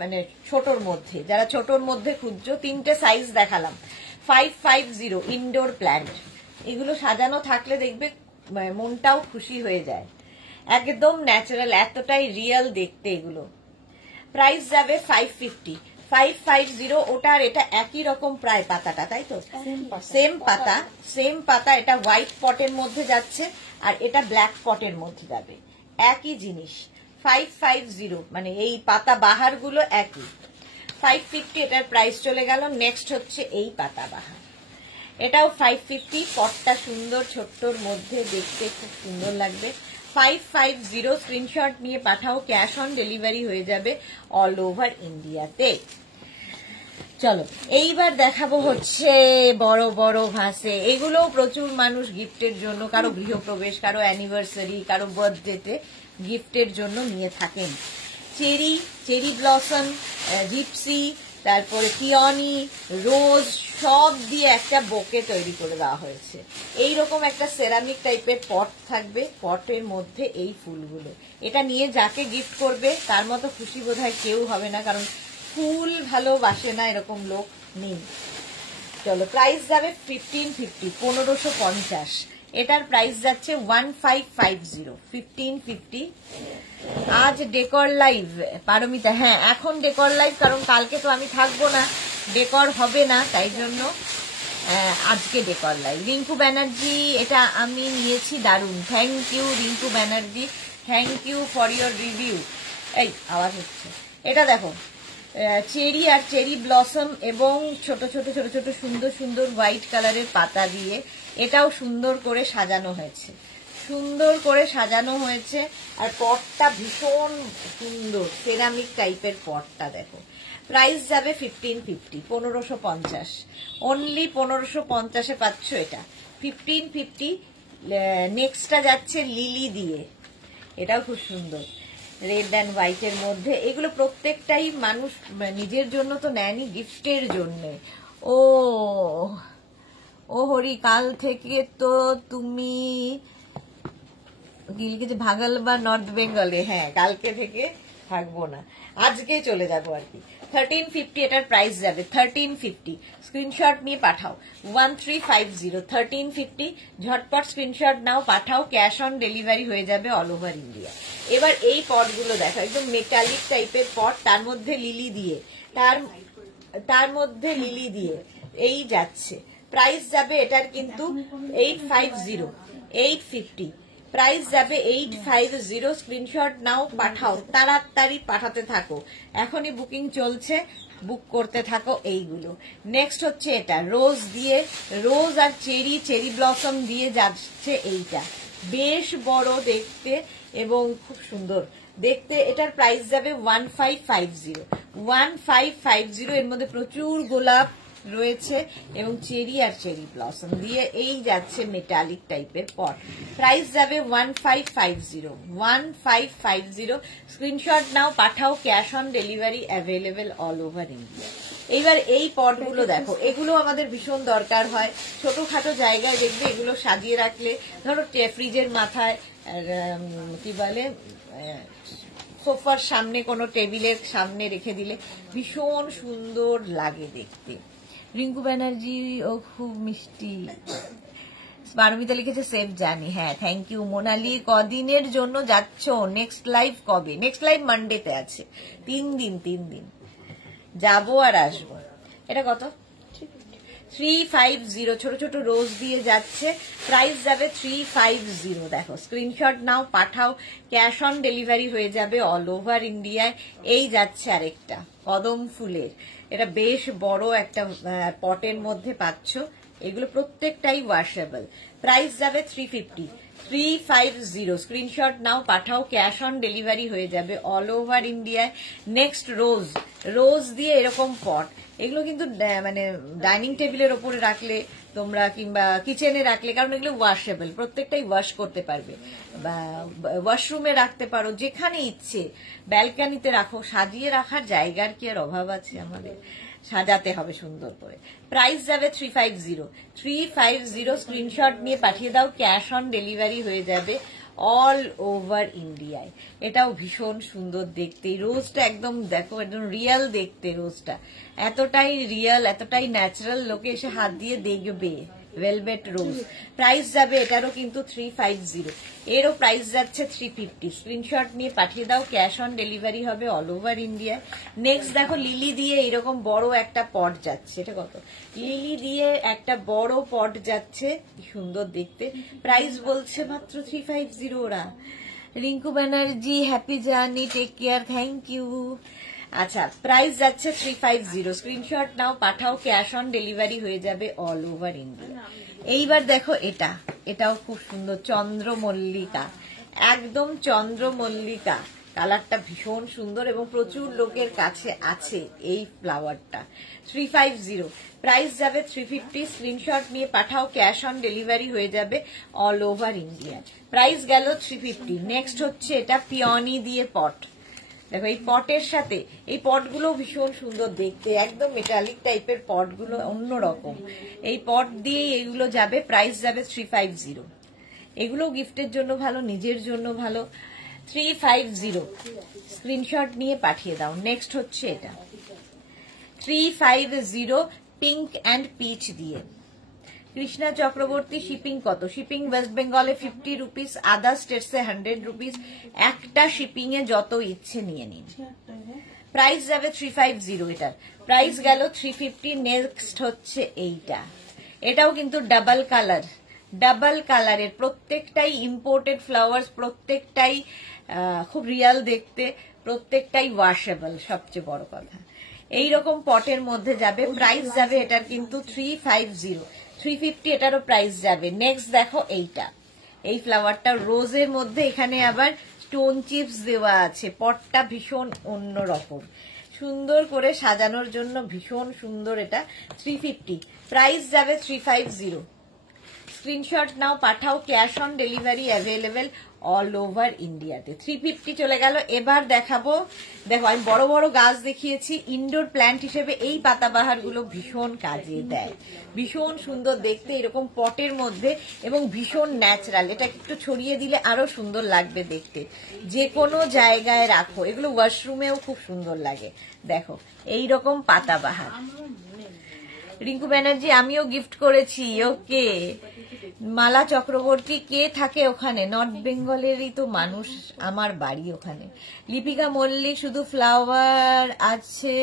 মানে ছোটর মধ্যে, যারা ছোটর মধ্যে খুঁজছো, তিনটে সাইজ দেখালাম। 550 ইনডোর প্ল্যান্ট। এগুলো সাজানো থাকলে দেখবে মনটাও খুশি হয়ে যায়, একদম ন্যাচারাল, এতটাই রিয়েল দেখতে এগুলো। প্রাইস যাবে 550, 550। ওটার এটা একই রকম প্রায় পাতাটা, তাই তো? সেম পাতা, সেম পাতা। এটা হোয়াইট পটের মধ্যে যাচ্ছে আর এটা ব্ল্যাক পটের মধ্যে যাবে, একই জিনিস। 550 মানে এই পাতা বাহার গুলো একই। 550 এটার প্রাইস চলে গেল। নেক্সট হচ্ছে এই পাতা বাহার, এটাও 550। পটটা সুন্দর, ছোট্টর মধ্যে দেখতে খুব সুন্দর লাগবে। 550 স্ক্রিনশট নিয়ে পাঠাও, ক্যাশ অন ডেলিভারি হয়ে যাবে অল ওভার ইন্ডিয়াতে। চলো এইবার দেখাবো হচ্ছে বড় বড় ভাসে। এগুলো প্রচুর মানুষ গিফটের জন্য, কারো গৃহপ্রবেশ, কারো অ্যানিভার্সারি, কারো বার্থডেতে গিফটের জন্য নিয়ে থাকেন। চেরি ব্লসম, জিপসি, তারপরে পিওনি, রোজ সব দিয়ে একটা বোকে তৈরি করে দেওয়া হয়েছে। এইরকম একটা সেরামিক টাইপের পট থাকবে, পটের মধ্যে এই ফুলগুলো। এটা নিয়ে যাকে গিফট করবে তার মতো খুশি বোধহয় কেউ হবে না, কারণ ফুল ভালোবাসে না এরকম লোক নেই। চলো প্রাইস যাবে 1550, 1550। এটার প্রাইস যাচ্ছে 1550, 1550। আজ ডেকর লাইভ পারমিতা, হ্যাঁ এখন ডেকর লাইভ, কারণ কালকে তো আমি থাকবো না, ডেকর হবে না, তাই জন্য আজকে ডেকর লাইভ। রিঙ্কু ব্যানার্জি, এটা আমি নিয়েছি, দারুণ, thank you Rinku Banerjee, thank you for your review. এই আওয়াজ হচ্ছে। এটা দেখো চেরি আর চেরি ব্লসম এবং ছোট ছোট ছোট ছোট সুন্দর সুন্দর হোয়াইট কালারের পাতা দিয়ে এটাও সুন্দর করে সাজানো হয়েছে, সুন্দর করে সাজানো হয়েছে। আর পটটা ভীষণ সুন্দর, সেরামিক টাইপের পটটা দেখো। প্রাইস যাবে 1550, 1550, অনলি 1550-এ পাচ্ছ এটা, 1550। নেক্সটটা যাচ্ছে লিলি দিয়ে, এটাও খুব সুন্দর, রেড অ্যান্ড হোয়াইটের মধ্যে। এগুলো প্রত্যেকটাই মানুষ নিজের জন্য তো নেয়নি, গিফটের জন্যে। ও হরি, কাল থেকে তো তুমি লিখেছে ভাগাল বা নর্থ বেঙ্গলে। হ্যাঁ কালকে থেকে থাকবো না, আজকে চলে যাবো আর কি। 1350 এটার প্রাইস যাবে, 1350। স্ক্রিনশট নিয়ে পাঠাও 1350, 1350। ঝটপট স্ক্রিনশট নাও, পাঠাও, ক্যাশ অন ডেলিভারি হয়ে যাবে অল ওভার ইন্ডিয়া। এবার এই পটগুলো দেখো, একদম মেটালিক টাইপের পট, তার মধ্যে লিলি দিয়ে, তার মধ্যে লিলি দিয়ে এই যাচ্ছে। প্রাইস যাবে এটার কিন্তু 850, 850। প্রাইস যাবে 850। স্ক্রিনশট নাও, পাঠাও, তাড়াতাড়ি পাঠাতে থাকো, এখনই বুকিং চলছে, বুক করতে থাকো এইগুলো। নেক্সট হচ্ছে এটা রোজ দিয়ে, রোজ আর চেরি ব্লসম দিয়ে যাচ্ছে এইটা, বেশ বড় দেখতে এবং খুব সুন্দর দেখতে। এটার প্রাইস যাবে 1550, 1550। এর মধ্যে প্রচুর গোলাপ রয়েছে এবং চেরি আর চেরি ব্লসম দিয়ে এই যাচ্ছে মেটালিক টাইপের পট। প্রাইস যাবে 1550, 1550। স্ক্রিনশট নাও, পাঠাও, cash on delivery available all over India. এইবার এই পটগুলো দেখো, এগুলো আমাদের ভীষণ দরকার হয় ছোটখাটো জায়গায়, দেখবে এগুলো সাজিয়ে রাখলে, ধরো ফ্রিজের মাথায়, কি বলে, সোফার সামনে, কোনো টেবিলের সামনে রেখে দিলে ভীষণ সুন্দর লাগে দেখতে। রিঙ্কু ব্যানার্জি, ও খুব মিষ্টি। পারমিতা লিখেছে সেফ জানি, হ্যাঁ থ্যাংক ইউ। মোনালি, কদিনের জন্য যাচ্ছ? নেক্সট লাইভ কবে? নেক্সট লাইভ মানডেতে আছে, 3 দিন যাবো আর আসবো। এটা কত? 350। ছোট ছোট রোজ দিয়ে যাচ্ছে, প্রাইস যাবে 350। দেখো স্ক্রিনশট নাও, পাঠাও, ক্যাশ অন ডেলিভারি হয়ে যাবে অল ওভার ইন্ডিয়ায়। এই যাচ্ছে আরেকটা কদম ফুলের, এটা বেশ বড় একটা পটের মধ্যে পাচ্ছ। এগুলো প্রত্যেকটাই ওয়াশেবল। প্রাইস যাবে 350, 350। স্ক্রিনশট নাও, পাঠাও, ক্যাশ অন ডেলিভারি হয়ে যাবে অল ওভার ইন্ডিয়ায়। নেক্সট রোজ দিয়ে এরকম পট, এগুলো কিন্তু মানে ডাইনিং টেবিলের ওপরে রাখলে তোমরা, কিংবা কিচেনে রাখলে, কারণ এগুলো ওয়াশেবল, প্রত্যেকটাই ওয়াশ করতে পারবে, বা ওয়াশরুমে রাখতে পারো, যেখানে ইচ্ছে, ব্যালকানিতে রাখো, সাজিয়ে রাখার জায়গার কি আর অভাব আছে আমাদের, সাজাতে হবে সুন্দর করে। প্রাইস যাবে 350, 350। স্ক্রিনশট নিয়ে পাঠিয়ে দাও, ক্যাশ অন ডেলিভারি হয়ে যাবে অল ওভার ইন্ডিয়ায়। এটাও ভীষণ সুন্দর দেখতে, রোজটা একদম দেখো, একদম রিয়েল দেখতে, রোজটা এতটাই রিয়েল, এতটাই ন্যাচারাল, লোকে এসে হাত দিয়ে দেখবে। ভেলভেট রোজ, প্রাইস যাবে এটারও কিন্তু 350, এরও প্রাইস যাচ্ছে 350। স্ক্রিনশট নিয়ে পাঠিয়ে দাও, ক্যাশ অন ডেলিভারি হবে অল ওভার ইন্ডিয়া। নেক্সট দেখো লিলি দিয়ে এরকম বড় একটা পট যাচ্ছে, এটা কত? লিলি দিয়ে একটা বড় পট যাচ্ছে, কি সুন্দর দেখতে, প্রাইস বলছে মাত্র 350 ওরা। Rinku Banerjee, happy journey, take care, thank you. আচ্ছা, প্রাইস যাচ্ছে 350। স্ক্রিনশট নাও, পাঠাও, ক্যাশ অন ডেলিভারি হয়ে যাবে অল ওভার ইন্ডিয়া। এইবার দেখো এটাও খুব সুন্দর, চন্দ্রমল্লিকা, একদম চন্দ্রমল্লিকা, কালারটা ভীষণ সুন্দর এবং প্রচুর লোকের কাছে আছে এই ফ্লাওয়ারটা। 350 প্রাইস যাবে 350। স্ক্রিনশট নিয়ে পাঠাও, ক্যাশ অন ডেলিভারি হয়ে যাবে অল ওভার ইন্ডিয়া। প্রাইস গেল 350। নেক্সট হচ্ছে এটা পিওনি দিয়ে পট। দেখো এই পটের সাথে এই পটগুলো ভীষণ সুন্দর দেখতে, একদম মেটালিক টাইপের পটগুলো, অন্যরকম। এই পট দিয়েই এগুলো যাবে, প্রাইস যাবে 350। এগুলো গিফটের জন্য ভালো, নিজের জন্য ভালো। 350 স্ক্রিনশট নিয়ে পাঠিয়ে দাও। নেক্সট হচ্ছে এটা 350 পিঙ্ক অ্যান্ড পিচ দিয়ে। কৃষ্ণা চক্রবর্তী, শিপিং কত? শিপিং ওয়েস্ট বেঙ্গলে 50 রুপিস, আদার স্টেটসে 100 রুপিস। একটা শিপিং এ যত ইচ্ছে নিয়ে নিন। প্রাইস যাবে 350 এটার। প্রাইস গেল 350। নেক্সট হচ্ছে এইটা, এটাও কিন্তু ডাবল কালার, ডাবল কালারের, প্রত্যেকটাই ইম্পোর্টেড ফ্লাওয়ার্স, প্রত্যেকটাই খুব রিয়াল দেখতে, প্রত্যেকটাই ওয়াশেবল, সবচেয়ে বড় কথা। এইরকম পটের মধ্যে যাবে, প্রাইস যাবে এটার কিন্তু 350। 350 এটারও প্রাইস যাবে। নেক্সট দেখো এইটা, এই ফ্লাওয়ারটা রোজের মধ্যে, এখানে আবার স্টোন চিপস দেওয়া আছে। পটটা ভীষণ অন্যরকম, সুন্দর করে সাজানোর জন্য ভীষণ সুন্দর। এটা 350, প্রাইস যাবে 350। স্ক্রিনশট নাও, পাঠাও, cash on delivery available all over ইন্ডিয়াতে। 350 চলে গেল। এবার দেখাবো, দেখো আমি বড় বড় গাছ দেখিয়েছি, ইনডোর প্ল্যান্ট হিসেবে এই পাতাবাহার গুলো ভীষণ কাজে দেয়, ভীষণ সুন্দর দেখতে এরকম পটের মধ্যে, এবং ভীষণ ন্যাচারাল। এটা একটু ছড়িয়ে দিলে আরো সুন্দর লাগবে দেখতে, যে কোনো জায়গায় রাখো, এগুলো ওয়াশরুমেও খুব সুন্দর লাগে। দেখো এইরকম পাতাবাহার। রিঙ্কু ব্যানার্জি, আমিও গিফট করেছি। ওকে। মালা চক্রবর্তী, কে থাকে ওখানে? নর্থ বেঙ্গলেরই তো মানুষ, আমার বাড়ি ওখানে। লিপিকা মল্লিক, শুধু ফ্লাওয়ার আছে,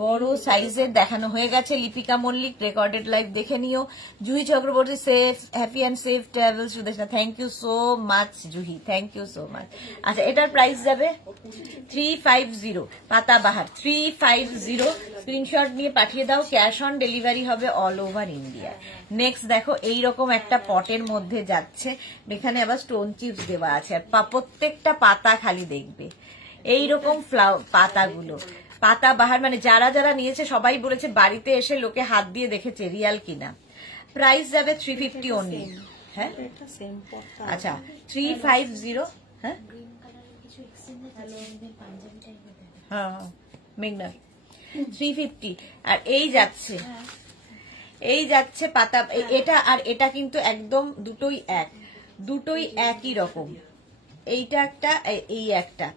বড় সাইজের দেখানো হয়ে গেছে। লিপিকা মল্লিক, রেকর্ডেড লাইভ দেখে নিও। Juhi Chakraborty, safe happy and safe travels Sudeshna, thank you so much Juhi, thank you so much. আচ্ছা, এটার প্রাইস যাবে 350, পাতাবাহার 350। স্ক্রিনশট নিয়ে পাঠিয়ে দাও, ক্যাশ অন ডেলিভারি হবে অল ওভার ইন্ডিয়া। নেক্সট দেখো এইরকম একটা পটের মধ্যে যাচ্ছে, এখানে আবার স্টোন চিপস দেওয়া আছে, আর প্রত্যেকটা পাতা খালি দেখবে এইরকম পাতাগুলো। পাতাবাহার মানে যারা যারা নিয়েছে সবাই বলেছে বাড়িতে এসে লোকে হাত দিয়ে দেখেছে রিয়াল কিনা। প্রাইস যাবে 350 অনলি। হ্যাঁ আচ্ছা 350। হ্যাঁ হ্যাঁ মেঘনা 350। আর এই যাচ্ছে পাতা, এটা আর এটা কিন্তু একদম দুটোই একই রকম। এইটা একটা, এই একটা,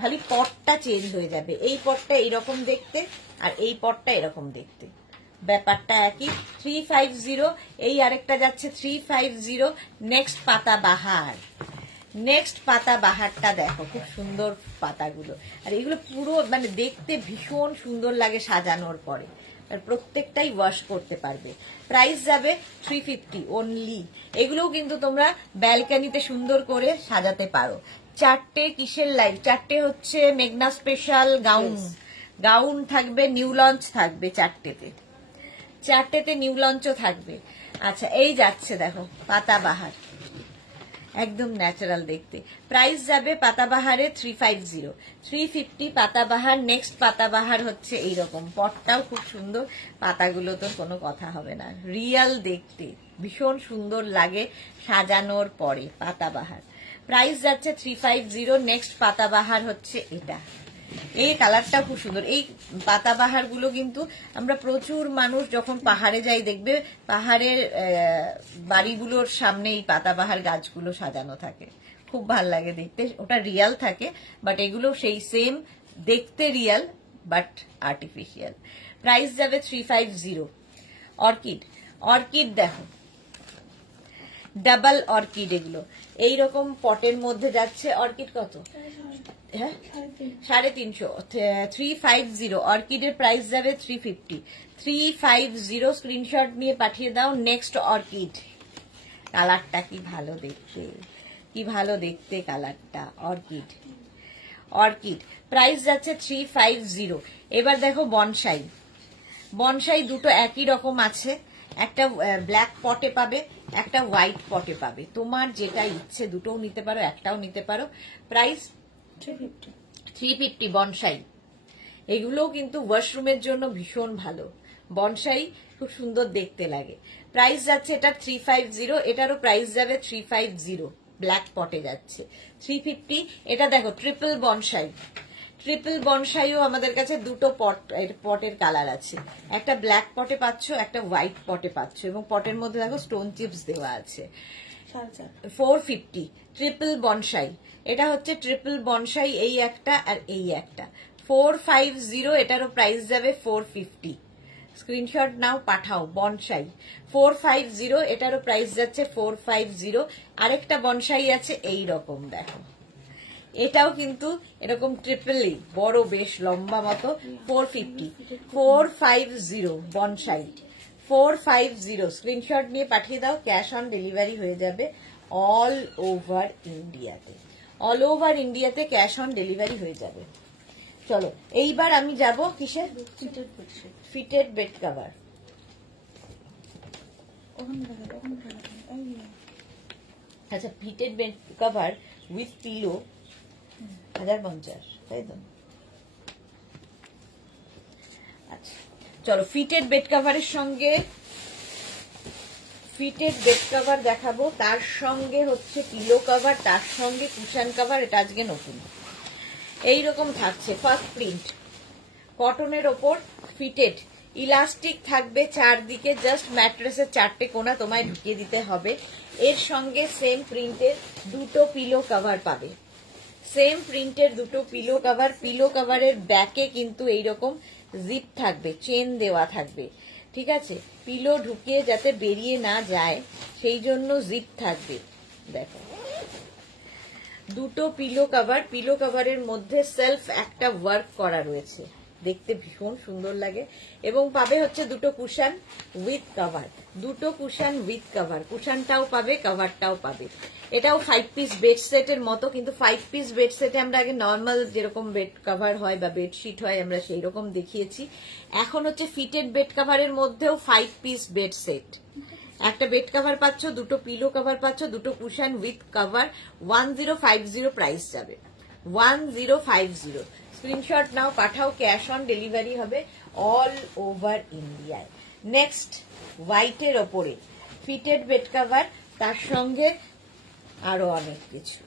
খালি পটটা চেঞ্জ হয়ে যাবে। এই পটটা এইরকম দেখতে আর এই পটটা এরকম দেখতে, ব্যাপারটা একই। 350। এই আরেকটা যাচ্ছে 350। নেক্সট পাতাবাহারটা দেখো, খুব সুন্দর পাতাগুলো, আর এগুলো পুরো মানে দেখতে ভীষণ সুন্দর লাগে সাজানোর পরে, আর প্রত্যেকটাই ওয়াশ করতে পারবে। প্রাইস যাবে 350 অনলি। এগুলোও কিন্তু তোমরা ব্যালকনিতে সুন্দর করে সাজাতে পারো। 4টে কিসের লাইভ? 4টে হচ্ছে মেঘনা স্পেশাল গাউন থাকবে, নিউ লঞ্চ থাকবে 4টেতে নিউ লঞ্চও থাকবে। আচ্ছা, এই যাচ্ছে দেখো পাতাবাহার, একদম ন্যাচারাল দেখতে। প্রাইস যাবে পাতাবাহারে 350। 350 পাতাবাহার। নেক্সট পাতাবাহার হচ্ছে এইরকম, পটটাও খুব সুন্দর, পাতাগুলো তো কোনো কথা হবে না, রিয়াল দেখতে ভীষণ সুন্দর লাগে সাজানোর পরে পাতাবাহার। প্রাইস যাচ্ছে 350। নেক্সট পাতাবাহার হচ্ছে এটা, এই কালারটা খুব সুন্দর। এই পাতাবাহার গুলো কিন্তু আমরা প্রচুর মানুষ যখন পাহাড়ে যাই দেখবে, পাহাড়ের বাড়িগুলোর সামনে এই পাতাবাহার গাছগুলো সাজানো থাকে, খুব ভাল লাগে দেখতে। ওটা রিয়াল থাকে, বাট এগুলো সেই সেম দেখতে রিয়াল বাট আর্টিফিশিয়াল। প্রাইস যাবে 350। অর্কিড দেখো, ডাবল অর্কিড, এগুলো এইরকম পটের মধ্যে যাচ্ছে। অর্কিড কত? হ্যাঁ 350। 350 অর্কিডের প্রাইস যাবে 350। 350 স্ক্রিনশট নিয়ে পাঠিয়ে দাও। নেক্সট অর্কিড, কালারটা কি ভালো দেখতে কালারটা। অর্কিড প্রাইস যাচ্ছে 350। এবার দেখো বনসাই দুটো একই রকম আছে, একটা ব্ল্যাক পটে পাবে, একটা হোয়াইট পটে পাবে, তোমার যেটা ইচ্ছে দুটোও নিতে পারো, একটাও নিতে পারো। প্রাইস 350 350 বনসাই, এগুলোও কিন্তু ওয়াশরুমের জন্য ভীষণ ভালো। বনসাই খুব সুন্দর দেখতে লাগে। প্রাইস যাচ্ছে এটা 350, এটারও প্রাইস যাবে 350, ব্ল্যাক পটে যাচ্ছে 350। এটা দেখো ট্রিপল বনসাই, ট্রিপল বনসাইও আমাদের কাছে দুটো পটের কালার আছে, একটা ব্ল্যাক পটে পাচ্ছ, একটা হোয়াইট পটে পাচ্ছ, এবং পটের মধ্যে দেখো স্টোন চিপস দেওয়া আছে। 450 ট্রিপল বনসাই, এটা হচ্ছে ট্রিপল বনসাই, এই একটা আর এই একটা 450, এটারও প্রাইস যাবে 450। স্ক্রিনশট নাও পাঠাও। বনসাই 450, এটারও প্রাইস যাচ্ছে 450। আরেকটা বনসাই আছে এই রকম, দেখো এটাও কিন্তু এরকম ট্রিপলি বড়, বেশ লম্বা মতো, 450 450 বনসাই 450। স্ক্রিনশট নিয়ে পাঠিয়ে দাও, ক্যাশ অন ডেলিভারি হয়ে যাবে অল ওভার ইন্ডিয়াতে। অল ওভার ইন্ডিয়াতে ক্যাশ অন ডেলিভারি হয়ে যাবে। চলো এইবার আমি যাব কিসে? Fitted bed cover. আচ্ছা, fitted bed cover with pillow 1050, তাই তো? আচ্ছা চলো, ফিটেড বেড কভারের সঙ্গে ফিটেড বেড কভার দেখাবো, তার সঙ্গে হচ্ছে পিলো কভার, তার সঙ্গে কুশন কভার। এটা আজকে নতুন এইরকম থাকছে। ফার্স্ট প্রিন্ট কটনের ওপর ফিটেড, ইলাস্টিক থাকবে চারদিকে, জাস্ট ম্যাট্রেসের 4টে কোণা তোমায় ঢুকিয়ে দিতে হবে। এর সঙ্গে সেম প্রিন্টের দুটো পিলো কভার পাবে, সেম প্রিন্টের দুটো পিলো কভার। পিলো কভারের ব্যাকে কিন্তু এইরকম জিপ থাকবে, চেন দেওয়া থাকবে, ঠিক আছে? পিলো ঢুকিয়ে যাতে বেরিয়ে না যায় সেই জন্য জিপ থাকবে। দেখো দুটো পিলো কভার, পিলো কভারের মধ্যে সেলফ একটা ওয়ার্ক করা রয়েছে, দেখতে ভীষণ সুন্দর লাগে। এবং পাবে হচ্ছে দুটো কুশন উইথ কভার, দুটো কুশন উইথ কভার, কুশনটাও পাবে, কভারটাও পাবে। এটাও 5 পিস বেড সেটের মতো, কিন্তু 5 পিস বেড সেটে আমরা আগে নর্মাল যেরকম বেড কভার হয় বা বেডশিট হয় আমরা সেই রকম দেখিয়েছি। এখন হচ্ছে ফিটেড বেড কভারের মধ্যেও 5 পিস বেড সেট। একটা বেড কভার পাচ্ছ, দুটো পিলো কভার পাচ্ছ, দুটো কুশন উইথ কভার। 1050 প্রাইস যাবে, 1050। স্ক্রিনশট নাও পাঠাও, ক্যাশ অন ডেলিভারি হবে অল ওভার ইন্ডিয়ায়। নেক্সট হোয়াইটের ওপরে ফিটেড বেড কভার, তার সঙ্গে আরো অনেক কিছু।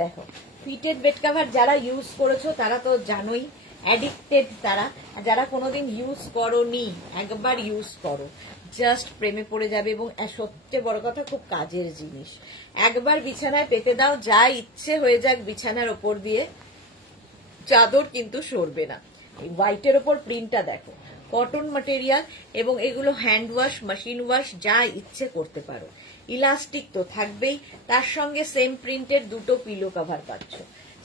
দেখো ফিটেড বেড কভার যারা ইউজ করেছো তারা তো জানোই, অ্যাডিক্টেড তারা। যারা কোনোদিন ইউজ করোনি, একবার ইউজ করো, জাস্ট প্রেমে পড়ে যাবে। এবং সবচেয়ে বড় কথা, খুব কাজের জিনিস। একবার বিছানায় পেতে দাও, যা ইচ্ছে হয়ে যাক বিছানার ওপর দিয়ে, চাদর কিন্তু সরবে না। এই হোয়াইটের ওপর প্রিন্টটা দেখো, কটন ম্যাটেরিয়াল, এবং এগুলো হ্যান্ড ওয়াশ, মেশিন ওয়াশ, যা ইচ্ছে করতে পারো। ইলাস্টিক তো থাকবেই, তার সঙ্গে সেম প্রিন্টের দুটো পিলো কভার পাচ্ছ,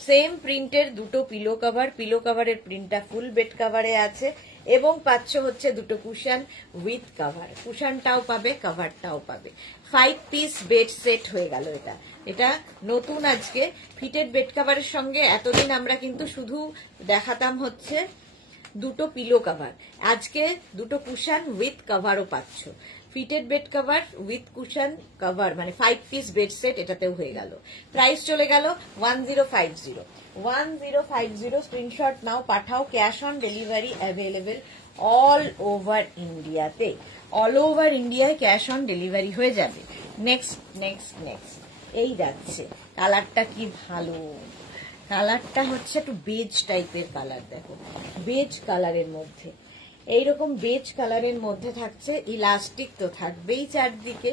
সেম প্রিন্টের দুটো পিলো কভার। পিলো কভারের প্রিন্টটা ফুল বেড কভারে আছে, এবং পাচ্ছ হচ্ছে দুটো কুশন উইথ কভার, কুশনটাও পাবে, কভারটাও পাবে। 5 পিস বেড সেট হয়ে গেল এটা। এটা নতুন আজকে ফিটেড বেড কভারের সঙ্গে। এতদিন আমরা কিন্তু শুধু দেখাতাম হচ্ছে দুটো পিলো কভার, আজকে দুটো কুশন উইথ কভারও পাচ্ছ। Fitted bed cover with cushion cover মানে 5 পিস বেড সেট এটাতেও হয়ে গেল। প্রাইস চলে গেল 1050। 1050 স্ক্রিনশট নাও পাঠাও, cash on delivery available all over ইন্ডিয়াতে। অল ওভার ইন্ডিয়ায় ক্যাশ অন ডেলিভারি হয়ে যাবে। নেক্সট নেক্সট নেক্সট এই যাচ্ছে, কালারটা কি ভালো, কালারটা হচ্ছে একটু বেজ টাইপের কালার। দেখো বেজ কালারের মধ্যে, এইরকম বেজ কালারের মধ্যে থাকছে, ইলাস্টিক তো থাকবেই চারদিকে,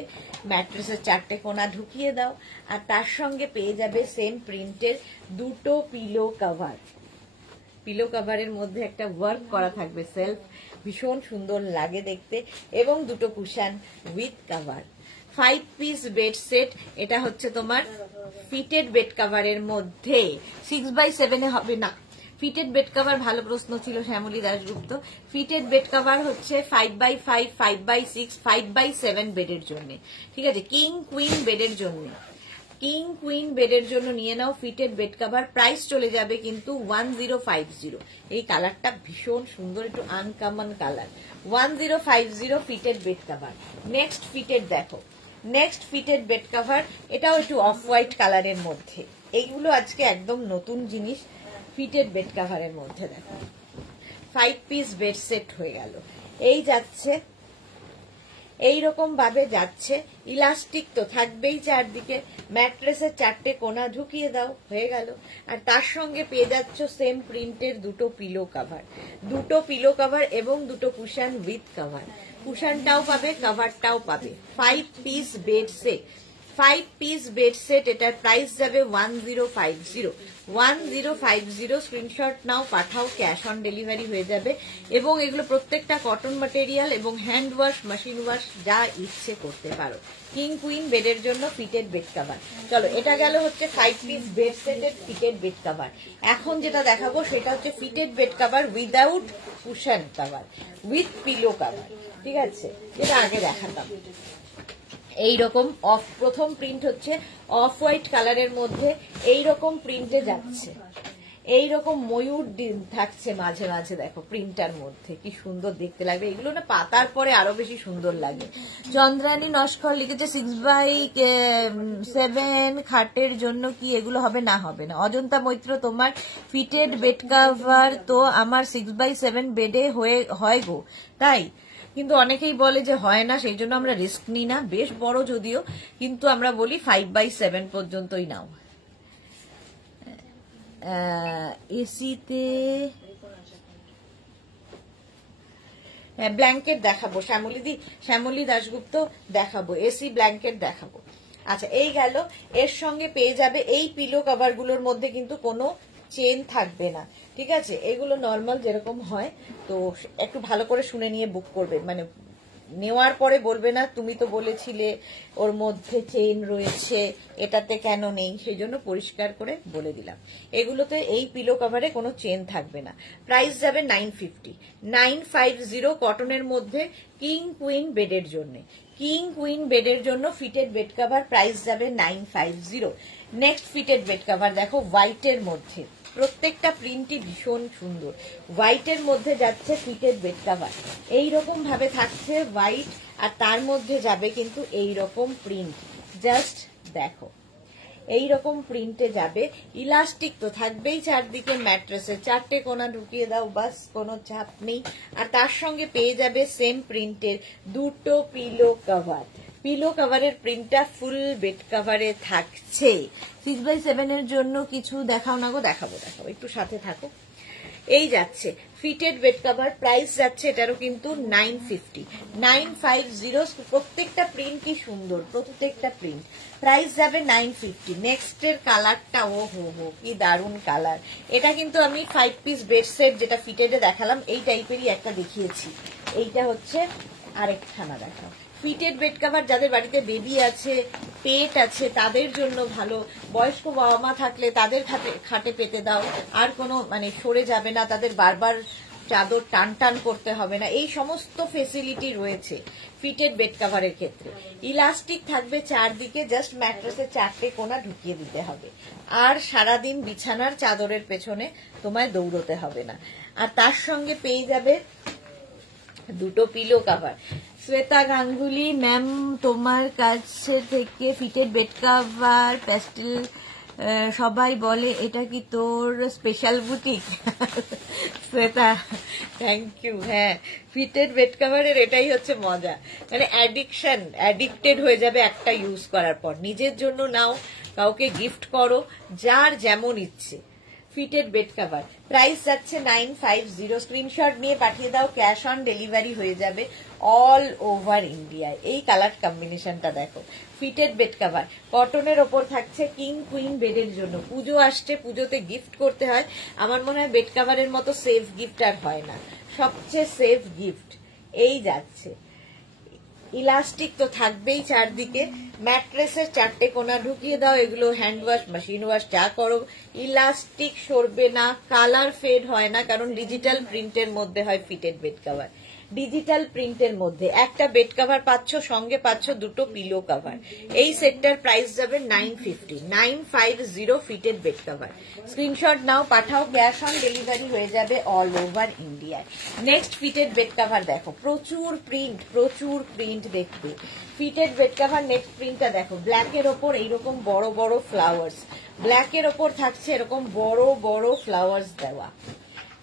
ম্যাট্রেসের 4টে কোণা ঢুকিয়ে দাও, আর তার সঙ্গে পেয়ে যাবে সেম প্রিন্টের দুটো পিলো কভার। পিলো কভারের মধ্যে একটা ওয়ার্ক করা থাকবে, সেলফ, ভীষণ সুন্দর লাগে দেখতে, এবং দুটো cushion with cover. 5 piece bed set. এটা হচ্ছে তোমার ফিটেড বেড কভারের মধ্যে 6x7 এ হবে না। ফিটেড বেড কভার, ভালো প্রশ্ন ছিল Shyamali Dasgupta. Fitted bed cover হচ্ছে 5x5, 5x6, 5x7 বেডের জন্য, ঠিক আছে? কিং কুইন বেডের জন্য, কিং কুইন বেডের জন্য নিয়ে নাও ফিটেড বেড কভার। প্রাইস চলে যাবে কিন্তু 1050। এই কালারটা ভীষণ সুন্দর, একটু uncommon colour. 1050 fitted bed cover. Next fitted দেখো, নেক্সট ফিটেড বেড কভার, এটাও একটু অফ হোয়াইট কালারের মধ্যে। এইগুলো আজকে একদম নতুন জিনিস ফিটেড বেড কাভারের মধ্যে। দেখো 5 পিস বেড সেট হয়ে গেল। এই যাচ্ছে এইরকম ভাবে যাচ্ছে, ইলাস্টিক তো থাকবেই চারদিকে, ম্যাট্রেসের 4টে কোনা ঢুকিয়ে দাও, হয়ে গেল। আর তার সঙ্গে পেয়ে যাচ্ছ সেম প্রিন্টের 2টো পিলো কাভার, 2টো পিলো কাভার এবং 2টো কুশন উইথ কাভার। কুশনটাও পাবে, কাভারটাও পাবে। 5 piece bed set, 5 piece bed set. এটার প্রাইস যাবে 1050। 1050 স্ক্রিনশট নাও, পাঠাও, ক্যাশ অন ডেলিভারি হয়ে যাবে। এবং এগুলো প্রত্যেকটা কটন ম্যাটেরিয়াল এবং হ্যান্ড ওয়াশ, মেশিন ওয়াশ যা ইচ্ছে করতে পারো। কিং কুইন বেডের জন্য ফিটেড বেড কাভার। চলো, এটা গেল হচ্ছে 5 পিস বেড সেটের ফিটেড বেড কাভার। এখন যেটা দেখাবো সেটা হচ্ছে fitted bed cover without cushion cover, with pillow cover. ঠিক আছে, যেটা আগে দেখাতাম। এইরকম প্রথম প্রিন্ট হচ্ছে অফ হোয়াইট কালারের মধ্যে, এইরকম প্রিন্টে যাচ্ছে, এইরকম ময়ূর থাকছে মাঝে মাঝে। দেখো প্রিন্টার মধ্যে কি সুন্দর দেখতে লাগবে। এগুলো না পাতার পরে আরো বেশি সুন্দর লাগে। চন্দ্রানী নস্কর লিখেছে 6x7 খাটের জন্য কি এগুলো হবে? না, হবে না। অজন্তা মৈত্র, তোমার ফিটেড বেড কাভার তো আমার 6x7 বেডে হয় গো, তাই? কিন্তু অনেকেই বলে যে হয় না, সেই জন্য আমরা রিস্ক নিই না। বেশ বড় যদিও, কিন্তু আমরা বলি 5x7 পর্যন্তই নাও। এসিতে ব্ল্যাঙ্কেট দেখাবো, শ্যামলী দাশগুপ্ত দেখাবো, এসি ব্ল্যাঙ্কেট দেখাবো। আচ্ছা, এই গেল। এর সঙ্গে পেয়ে যাবে এই পিলো কভার গুলোর মধ্যে কিন্তু কোনো চেন থাকবে না। ঠিক আছে, এগুলো নর্মাল যেরকম হয়। তো একটু ভালো করে শুনে নিয়ে বুক করবে, মানে নেওয়ার পরে বলবে না তুমি তো বলেছিলে ওর মধ্যে চেইন রয়েছে, এটাতে কেন নেই। সেই জন্য পরিষ্কার করে বলে দিলাম। এগুলোতে এই পিলো কভারে কোনো চেন থাকবে না। প্রাইস যাবে 950। 950 কটনের মধ্যে কিং কুইন বেডের জন্য। কিং কুইন বেডের জন্য ফিটেড বেড কভার প্রাইস যাবে 950। নেক্সট ফিটেড বেড কভার দেখো হোয়াইটের মধ্যে, প্রত্যেকটা প্রিন্টই ভীষণ সুন্দর। হোয়াইটের মধ্যে যাচ্ছে ফিটেড বেড কভার, এইরকম ভাবে থাকছে হোয়াইট, আর তার মধ্যে যাবে কিন্তু এইরকম প্রিন্ট। জাস্ট দেখো, এইরকম প্রিন্টে যাবে। ইলাস্টিক তো থাকবেই চারদিকে, ম্যাট্রেসে 4টে কোনা ঢুকিয়ে দাও, বাস, কোনো চাপ নেই। আর তার সঙ্গে পেয়ে যাবে সেম প্রিন্টের 2টো পিলো কভার। পিলো কভারের প্রিন্টটা ফুল বেড কভারে থাকছে। 6x7 এর জন্য কিছু দেখাও না গো? দেখাবো, একটু সাথে থাকো। এই যাচ্ছে ফিটেড বেড কভার, প্রাইস যাচ্ছে এটারও কিন্তু 950। 950, প্রত্যেকটা প্রিন্ট কি সুন্দর, প্রত্যেকটা প্রিন্ট। প্রাইস যাবে 950। নেক্সটের কালারটা ও হো কি দারুন কালার। এটা কিন্তু আমি 5 পিস বেড সেট যেটা ফিটেডে দেখালাম এই টাইপেরই একটা দেখিয়েছি। এইটা হচ্ছে আরেকখানা দেখাও। ফিটেড বেড কভার যাদের বাড়িতে বেবি আছে, পেট আছে, তাদের জন্য ভালো। বয়স্ক বাবা মা থাকলে তাদের খাটে পেতে দাও, আর কোনো মানে সরে যাবে না, তাদের বারবার চাদর টান টান করতে হবে না। এই সমস্ত ফেসিলিটি রয়েছে ফিটেড বেড কভারের ক্ষেত্রে। ইলাস্টিক থাকবে চারদিকে, জাস্ট ম্যাট্রেসে 4টে কোনা ঢুকিয়ে দিতে হবে। আর সারাদিন বিছানার চাদরের পেছনে তোমায় দৌড়তে হবে না। আর তার সঙ্গে পেয়ে যাবে 2টো pillow cover. Shweta Ganguly ma'am, তোমার কাছে থেকে ফিটেড বেড কভার প্যাস্টেল সবাই বলে, এটা কি তোর special boutique? Shweta, thank you. হ্যাঁ, ফিটেড বেড কভারের এটাই হচ্ছে মজা, মানে অ্যাডিক্টেড হয়ে যাবে একটা ইউজ করার পর। নিজের জন্য নাও, কাউকে গিফট করো, যার যেমন ইচ্ছে। ফিটেড বেড কভার প্রাইস যাচ্ছে 950। স্ক্রিনশট নিয়ে পাঠিয়ে দাও, ক্যাশ অন ডেলিভারি হয়ে যাবে অল ওভার ইন্ডিয়ায়। এই কালার কম্বিনেশনটা দেখো। ফিটেড বেড কভার কটনের ওপর থাকছে, কিং কুইন বেডের জন্য। পুজো আসছে, পুজোতে গিফট করতে হয়। আমার মনে হয় বেড কভারের মতো সেফ গিফট আর হয় না, সবচেয়ে সেফ গিফট। এই যাচ্ছে, ইলাস্টিক তো থাকবেই চারদিকে, ম্যাট্রেসের 4টে কোনা ঢুকিয়ে দাও। এগুলো হ্যান্ড ওয়াশ, মেশিন ওয়াশ যা করো, ইলাস্টিক সরবে না, কালার ফেড হয় না, কারণ ডিজিটাল প্রিন্টের মধ্যে হয় ফিটেড বেড কভার। ডিজিটাল প্রিন্টের মধ্যে একটা বেড কভার পাচ্ছ, সঙ্গে পাচ্ছ 2টো পিলো কভার। এই সেটটার প্রাইস যাবে 950। 950 ফিটেড বেড কভার। স্ক্রিনশট নাও, পাঠাও, ক্যাশ অন ডেলিভারি হয়ে যাবে অল ওভার ইন্ডিয়ায়। নেক্সট ফিটেড বেড কভার দেখো, প্রচুর প্রিন্ট দেখবে। ফিটেড বেড কভার নেক্সট প্রিন্টটা দেখো, ব্ল্যাকের ওপর এইরকম বড় বড় ফ্লাওয়ার্স, ব্ল্যাকের ওপর থাকছে এরকম বড় বড় ফ্লাওয়ার্স দেওয়া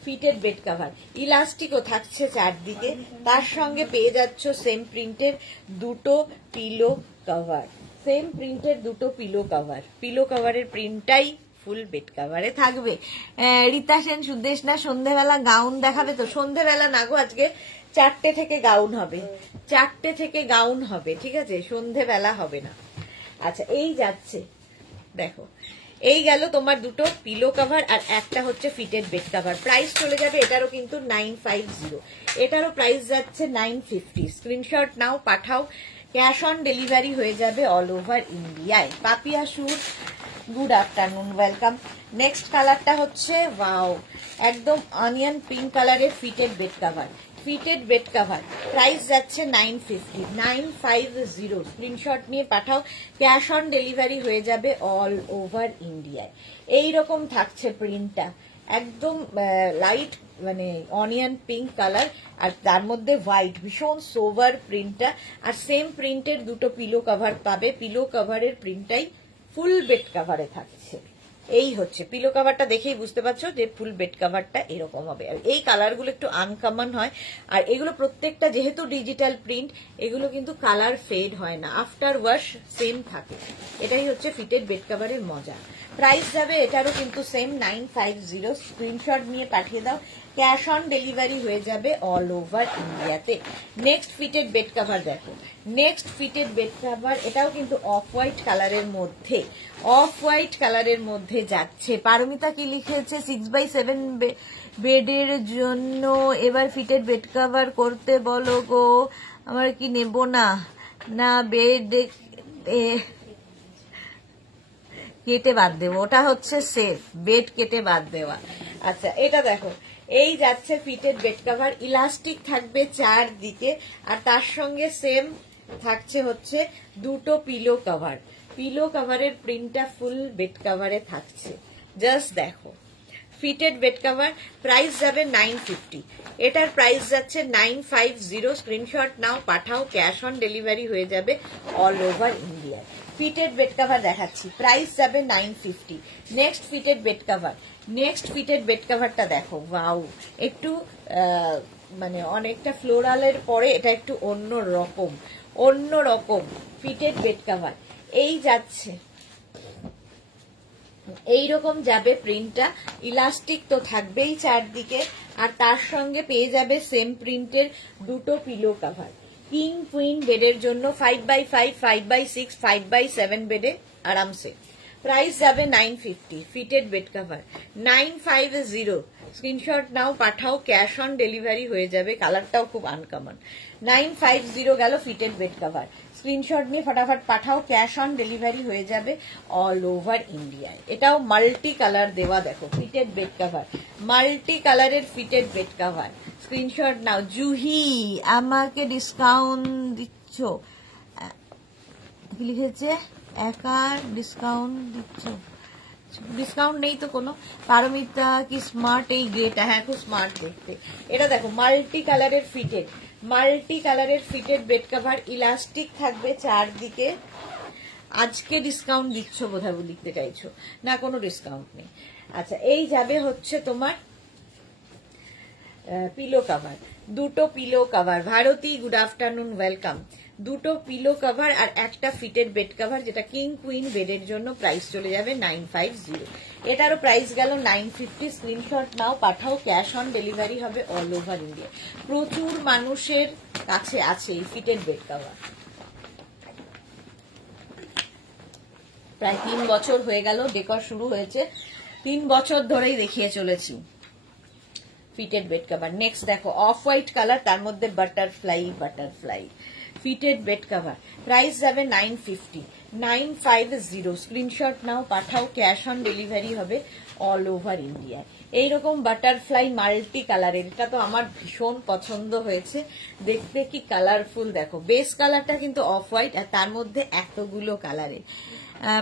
ফিটেড বেড কভার, ইলাস্টিকও থাকছে চারদিকে, তার সঙ্গে পেয়ে যাচ্ছ সেম প্রিন্টের দুটো পিলো কভার, সেম প্রিন্টের দুটো পিলো কভার, পিলো কভারের প্রিন্টটাই ফুল বেড কভারে থাকবে। রীতা সেন সুদেশ না সন্ধ্যেবেলা গাউন দেখাবে তো? সন্ধ্যেবেলা না গো, আজকে 4টে থেকে গাউন হবে, 4টে থেকে গাউন হবে, ঠিক আছে, সন্ধ্যেবেলা হবে না। আচ্ছা এই যাচ্ছে দেখো, এই গেল তোমার দুটো পিলো কভার আর একটা হচ্ছে ফিটেড বেড কভার। প্রাইস চলে যাবে এটারও কিন্তু 950, এটারও প্রাইস যাচ্ছে 950। স্ক্রিনশট নাও, পাঠাও, ক্যাশ অন ডেলিভারি হয়ে যাবে অল ওভার ইন্ডিয়ায়। পাপিয়া সুর গুড আফটারনুন, ওয়েলকাম। নেক্সট কালারটা হচ্ছে ওয়াও, একদম অনিয়ন পিঙ্ক কালারের fitted bed cover, fitted bed cover, price যাচ্ছে 950, 950। স্ক্রিনশট নিয়ে পাঠাও, ক্যাশ অন ডেলিভারি হয়ে যাবে অল ওভার ইন্ডিয়ায়। এইরকম থাকছে প্রিন্টটা, একদম লাইট মানে অনিয়ন পিঙ্ক কালার আর তার মধ্যে হোয়াইট, ভীষণ সোভার প্রিন্টটা। আর সেম প্রিন্টের দুটো পিলো কভার পাবে, পিলো কভারের প্রিন্টটাই ফুল বেড কভারে থাকছে। এই হচ্ছে পিলো কভারটা, দেখেই বুঝতে পারছো যে ফুল বেড কভারটা এরকম হবে। আর এই কালারগুলো একটু আনকমন হয়, আর এগুলো প্রত্যেকটা যেহেতু ডিজিটাল প্রিন্ট, এগুলো কিন্তু কালার ফেড হয় না, আফটার ওয়াশ সেম থাকে। এটাই হচ্ছে ফিটেড বেড কভারের মজা। প্রাইস যাবে এটারও কিন্তু সেম 950। স্ক্রিনশট নিয়ে পাঠিয়ে দাও, ক্যাশ অন ডেলিভারি হয়ে যাবে অল ওভার ইন্ডিয়াতে। নেক্সট ফিটেড বেড কভার দেখো, নেক্সট ফিটেড বেড কভার, এটাও কিন্তু অফ হোয়াইট কালারের মধ্যে, অফ হোয়াইট কালারের মধ্যে যাচ্ছে। পারমিতা কি লিখেছে, 6x7 বেডের জন্য এবার ফিটেড বেড কভার করতে বলো গো, আমার কি নেব না? না বেড কেটে বাদ দেবো, ওটা হচ্ছে সেফ, বেড কেটে বাদ দেওয়া। আচ্ছা এটা দেখো, এই যাচ্ছে ফিটেড বেড কভার, ইলাস্টিক থাকবে চারদিকে আর তার সঙ্গে সেম থাকছে হচ্ছে দুটো পিলো কভার, পিলো কভারের প্রিন্টটা ফুল বেড কভারে থাকছে। জাস্ট দেখো, ফিটেড বেড কভার, প্রাইস যাবে 950, এটার প্রাইস যাচ্ছে 950। স্ক্রিনশট নাও, পাঠাও, ক্যাশ অন ডেলিভারি হয়ে যাবে all over India. Fitted bed cover দেখাচ্ছি, প্রাইস যাবে 950। Next fitted bed cover, next fitted bed কভারটা দেখো, ওয়াও, একটু মানে অনেকটা ফ্লোরালের পরে এটা একটু অন্য রকম, অন্য রকম ফিটেড বেড কভার। এই যাচ্ছে, এইরকম যাবে প্রিন্টটা, ইলাস্টিক তো থাকবেই চারদিকে আর তার সঙ্গে পেয়ে যাবে সেম প্রিন্টের দুটো পিলো কভার। কিং কুইন বেডের জন্য 5x5, 5x6, 5x7 বেডে আরামসে। প্রাইস যাবে 950, ফিটেড বেড কভার 950। স্ক্রিনশট নাও, পাঠাও, ক্যাশ অন ডেলিভারি হয়ে যাবে। কালারটাও খুব আনকমন। 950 গেল ফিটেড বেড কভার। স্ক্রিনশট নিয়ে ফটাফট পাঠাও, ক্যাশ অন ডেলিভারি হয়ে যাবে অল ওভার ইন্ডিয়ায়। এটাও মাল্টি কালার দেওয়া, দেখো ফিটেড বেড কভার, মাল্টি কালারের ফিটেড বেড কভার। স্ক্রিনশট নাও। জুহি আমাকে ডিসকাউন্ট দিচ্ছ, কি লিখেছে, একা ডিসকাউন্ট দিচ্ছ? ডিসকাউন্ট নেই তো কোনো। পারমিতা কি স্মার্ট, এই গেটা, হ্যাঁ খুব স্মার্ট দেখতে। এটা দেখো মাল্টি কালারের ফিটেড, মাল্টি কালারের ফিটেড বেড কভার, ইলাস্টিক থাকবে চারদিকে। আজকে ডিসকাউন্ট দিচ্ছ বোধহয় লিখতে চাইছো, না কোনো ডিসকাউন্ট নেই। আচ্ছা এই যাবে হচ্ছে তোমার পিলো কভার, দুটো pillow cover. Bharati good afternoon, welcome. দুটো পিলো কভার আর একটা ফিটেড বেড কভার, যেটা কিং কুইন বেডের জন্য। প্রাইস চলে যাবে 950, এটারও প্রাইস গেল 950। স্ক্রিনশট নাও, পাঠাও, ক্যাশ অন ডেলিভারি হবে অল ওভার ইন্ডিয়া। প্রচুর মানুষের কাছে আছে এই ফিটেড বেড কভার, প্রায় 3 বছর হয়ে গেল ডেকর শুরু হয়েছে, 3 বছর ধরেই দেখিয়ে চলেছি ফিটেড বেড কভার। নেক্সট দেখো অফ হোয়াইট কালার, তার মধ্যে butterfly, butterfly fitted bed cover. Price যাবে 950, 950। স্ক্রিনশট নাও, পাঠাও, ক্যাশ অন ডেলিভারি হবে অল ওভার ইন্ডিয়া। এইরকম বাটারফ্লাই মাল্টি কালারের, এটা তো আমার ভীষণ পছন্দ হয়েছে, দেখতে কি কালারফুল। দেখো বেস কালারটা কিন্তু অফ হোয়াইট আর তার মধ্যে এতগুলো কালারের।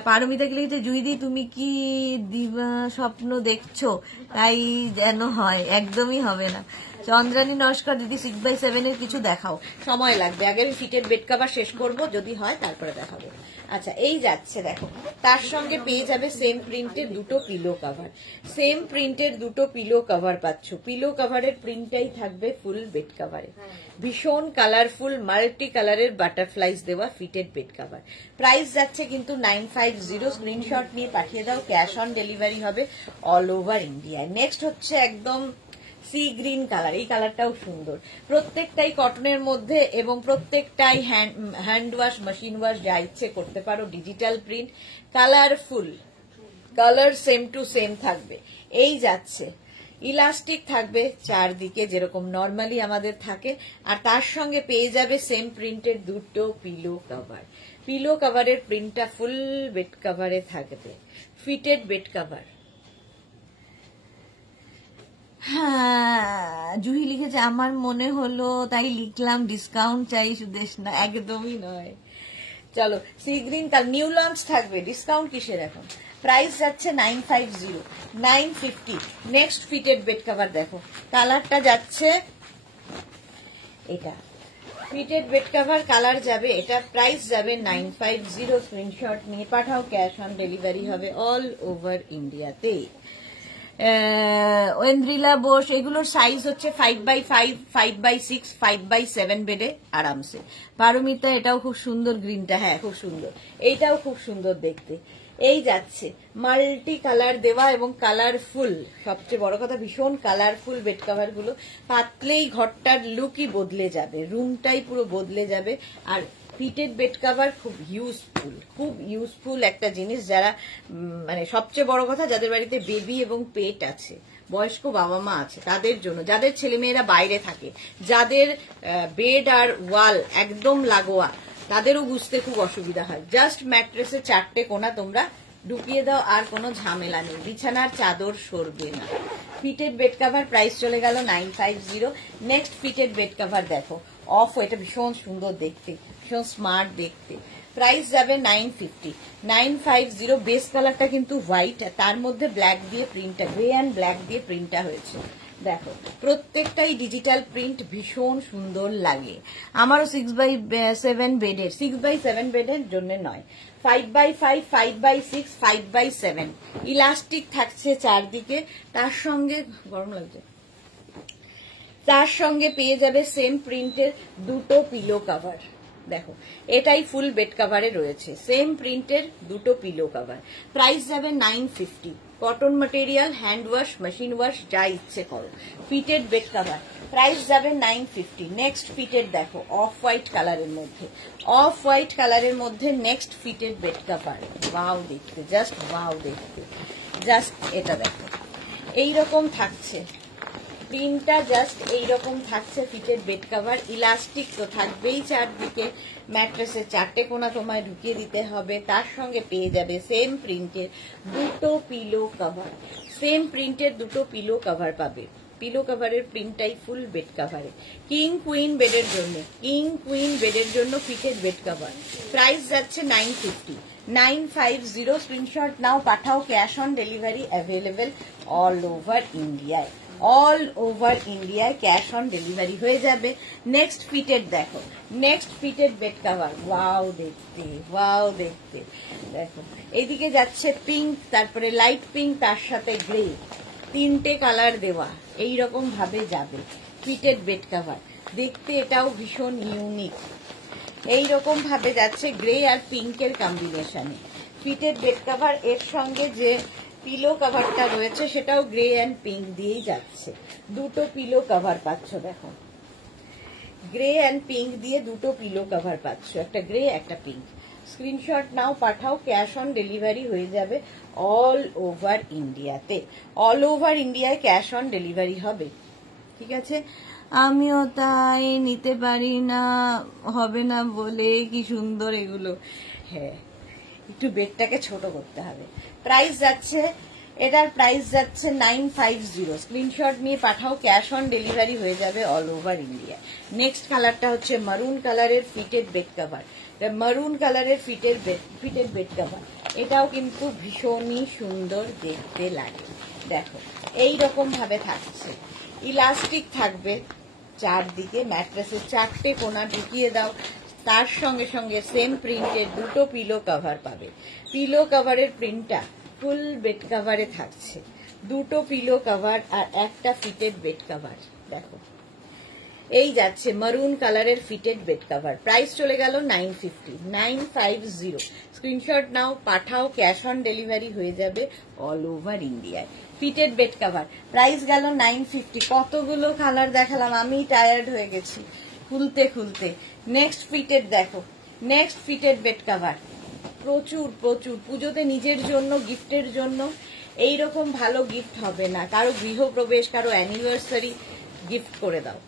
পারমিতা কি লিখেছে, জুইদি তুমি কি দিবা স্বপ্ন দেখছো? তাই যেন হয়, একদমই হবে না। চন্দ্রানী নমস্কার দিদি, 6x7 এর কিছু দেখাও। সময় লাগবে, আগে আমি ফিটেড বেড কভার শেষ করব, যদি হয় তারপরে দেখাবো। আচ্ছা, এই যাচ্ছে দেখো, তার সঙ্গে পেয়ে যাবে সেম প্রিন্টের দুটো পিলো কভার। সেম প্রিন্টের দুটো পিলো কভার পাচ্ছ। পিলো কভারের প্রিন্টটাই থাকবে ফুল বেড কভারে। ভীষণ কালারফুল মাল্টি কালারের বাটারফ্লাইজ দেওয়া ফিটেড বেড কভার। প্রাইস যাচ্ছে কিন্তু 950। স্ক্রিনশট নিয়ে পাঠিয়ে দাও, ক্যাশ অন ডেলিভারি হবে অল ওভার ইন্ডিয়া। নেক্সট হচ্ছে একদম সি গ্রিন কালার। এই কালারটাও সুন্দর, প্রত্যেকটাই কটনের মধ্যে এবং প্রত্যেকটাই হ্যান্ড ওয়াশ, মেশিন ওয়াশ, যা ইচ্ছে করতে পারো। Digital print, colourful, colour same to same থাকবে। এই যাচ্ছে, ইলাস্টিক থাকবে চারদিকে যেরকম নর্মালি আমাদের থাকে, আর তার সঙ্গে পেয়ে যাবে সেম প্রিন্টের দুটো পিলো কভার। পিলো কভারের প্রিন্টটা ফুল বেড কভারে থাকবে, ফিটেড বেড কভার। হ্যাঁ, জুহি লিখেছে আমার মনে হলো তাই লিখলাম ডিসকাউন্ট চাই সুদেশ না, একদমই নয়। চলো, sea green colour new launch থাকবে, ডিসকাউন্ট কিসের এখন। প্রাইস যাচ্ছে 950, 950। নেক্সট ফিটেড বেড কভার দেখো, কালারটা যাচ্ছে এটা, ফিটেড বেড কভার কালার যাবে এটা, প্রাইস যাবে 950। স্ক্রিনশট নিয়ে পাঠাও, ক্যাশ অন ডেলিভারি হবে অল ওভার ইন্ডিয়াতে। ওয়েন্দ্রিলা বোস, এগুলোর সাইজ হচ্ছে 5x5, 5x6, 5x7 বেডে আরামসে। পারমিতা, এটাও খুব সুন্দর গ্রিনটা, হ্যাঁ খুব সুন্দর, এইটাও খুব সুন্দর দেখতে। এই যাচ্ছে মাল্টি কালার দেওয়া এবং কালারফুল, সবচেয়ে বড় কথা ভীষণ কালারফুল বেড কভার গুলো। পাতলেই ঘরটার লুকই বদলে যাবে, রুমটাই পুরো বদলে যাবে। আর ফিটেড বেড কভার খুব ইউজফুল, খুব ইউজফুল একটা জিনিস। যারা মানে সবচেয়ে বড় কথা যাদের বাড়িতে বেবি এবং পেট আছে, বয়স্ক বাবা মা আছে, তাদের জন্য, যাদের ছেলেমেয়েরা বাইরে থাকে, যাদের বেড আর ওয়াল একদম লাগোয়া, তাদেরও বুঝতে খুব অসুবিধা হয়। জাস্ট ম্যাট্রেসে 4টে কোণা তোমরা ঢুকিয়ে দাও, আর কোনো ঝামেলা নেই, বিছানার চাদর সরবে না। ফিটেড বেড কভার প্রাইস চলে গেল 950। নেক্সট ফিটেড বেড কভার দেখো, অফ, এটা ভীষণ সুন্দর দেখতে, ভীষণ স্মার্ট দেখতে। প্রাইস যাবে 950, 950। বেস কালারটা কিন্তু হোয়াইট, তার মধ্যে ব্ল্যাক দিয়ে প্রিন্টটা, গ্রে অ্যান্ড ব্ল্যাক দিয়ে প্রিন্টটা হয়েছে। দেখো প্রত্যেকটাই ডিজিটাল প্রিন্ট, ভীষণ সুন্দর লাগে। আমারও 6x7 বেডের, 6x7 বেডের জন্য নয়, 5x5, 5x6, 5x7 ইলাস্টিক থাকছে চারদিকে। তার সঙ্গে গরম লাগছে, তার সঙ্গে পেয়ে যাবে সেম প্রিন্টের দুটো পিলো কভার। দেখো এটাই ফুল বেড কভারে রয়েছে, সেম প্রিন্টের দুটো পিলো কভার। প্রাইস যাবে 950। Cotton material, hand wash, machine wash, যা ইচ্ছে করো। ফিটেড বেড কভার প্রাইস যাবে 950। নেক্সট ফিটেড দেখো, অফ হোয়াইট কালারের মধ্যে, অফ হোয়াইট কালারের মধ্যে next fitted bed cover. Wow দেখতে, জাস্ট ওয়াও দেখতে, জাস্ট এটা দেখো এইরকম থাকছে প্রিন্টটা, জাস্ট এইরকম থাকছে ফিটেড বেড কভার। ইলাস্টিক তো থাকবেই চারদিকে, ম্যাট্রেসের 4টে কোণা তোমায় ঢুকিয়ে দিতে হবে। তার সঙ্গে পেয়ে যাবে সেম প্রিন্টের দুটো পিলো কভার, সেম প্রিন্টের দুটো পিলো কভার পাবে। পিলো কভারের প্রিন্টটাই ফুল বেড কভারে। কিং কুইন বেডের জন্য, কিং কুইন বেডের জন্য ফিটেড বেড কভার। প্রাইস যাচ্ছে 950, 950। স্ক্রিনশট নাও, পাঠাও, cash on delivery available all over ইন্ডিয়ায়, অল ওভার ইন্ডিয়ায় ক্যাশ অন ডেলিভারি হয়ে যাবে। নেক্সট ফিটেড দেখো, next fitted bed cover, wow দেখতে, ওয়াও দেখতে। দেখো এইদিকে যাচ্ছে পিঙ্ক, তারপরে লাইট পিঙ্ক, তার সাথে গ্রে, 3টে কালার দেওয়া, এইরকম ভাবে যাবে ফিটেড বেড কভার। দেখতে এটাও ভীষণ ইউনিক, এইরকম ভাবে যাচ্ছে গ্রে আর পিঙ্কের কম্বিনেশনে ফিটেড বেড কভার। এর সঙ্গে যে পিলো কভারটা রয়েছে সেটাও গ্রে অ্যান্ড পিঙ্ক দিয়েই যাচ্ছে। দুটো পিলো কভার পাচ্ছ, দেখো গ্রে অ্যান্ড পিঙ্ক দিয়ে দুটো পিলো কভার পাচ্ছ, একটা গ্রে একটা পিঙ্ক। স্ক্রিনশট নাও, পাঠাও, ক্যাশ অন ডেলিভারি হয়ে যাবে অল ওভার ইন্ডিয়াতে, অল ওভার ইন্ডিয়ায় ক্যাশ অন ডেলিভারি হবে। ঠিক আছে, আমিও তাই নিতে পারি না, হবে না বলে, কি সুন্দর এগুলো। হ্যাঁ, একটু বেডটাকে ছোট করতে হবে। প্রাইস যাচ্ছে, এটার প্রাইস যাচ্ছে 950। স্ক্রিনশট নিয়ে পাঠাও, ক্যাশ অন ডেলিভারি হয়ে যাবে অল ওভার ইন্ডিয়া। নেক্সট কালারটা হচ্ছে মারুন কালারের ফিটেড বেড কভার, মারুন কালারের ফিটেড বেড কভার। এটাও কিন্তু ভীষণই সুন্দর দেখতে লাগে। দেখো এইরকম ভাবে থাকছে, ইলাস্টিক থাকবে চারদিকে, ম্যাট্রেসের চারটে কোণা ঢুকিয়ে দাও। তার সঙ্গে সঙ্গে সেম প্রিন্টের দুটো পিলো কভার পাবে। পিলো কভারের প্রিন্টটা ফুল বেড কভারে থাকছে, দুটো পিলো কভার আর একটা ফিটেড বেড কভার। দেখো এই যাচ্ছে মারুন কালারের ফিটেড বেড কভার। প্রাইস চলে গেল 950 স্ক্রিনশট নাও, পাঠাও, ক্যাশ অন ডেলিভারি হয়ে যাবে অল ওভার ইন্ডিয়ায়। ফিটেড বেড কভার প্রাইস গেল 950। কতগুলো কালার দেখালাম, আমি টায়ার্ড হয়ে গেছি খুলতে খুলতে। নেক্সট ফিটেড দেখো, নেক্সট ফিটেড বেড কভার প্রচুর প্রচুর। পুজোতে নিজের জন্য, গিফটের জন্য এইরকম ভালো গিফট হবে না, কারো গৃহপ্রবেশ, কারো অ্যানিভার্সারি গিফট করে দাও।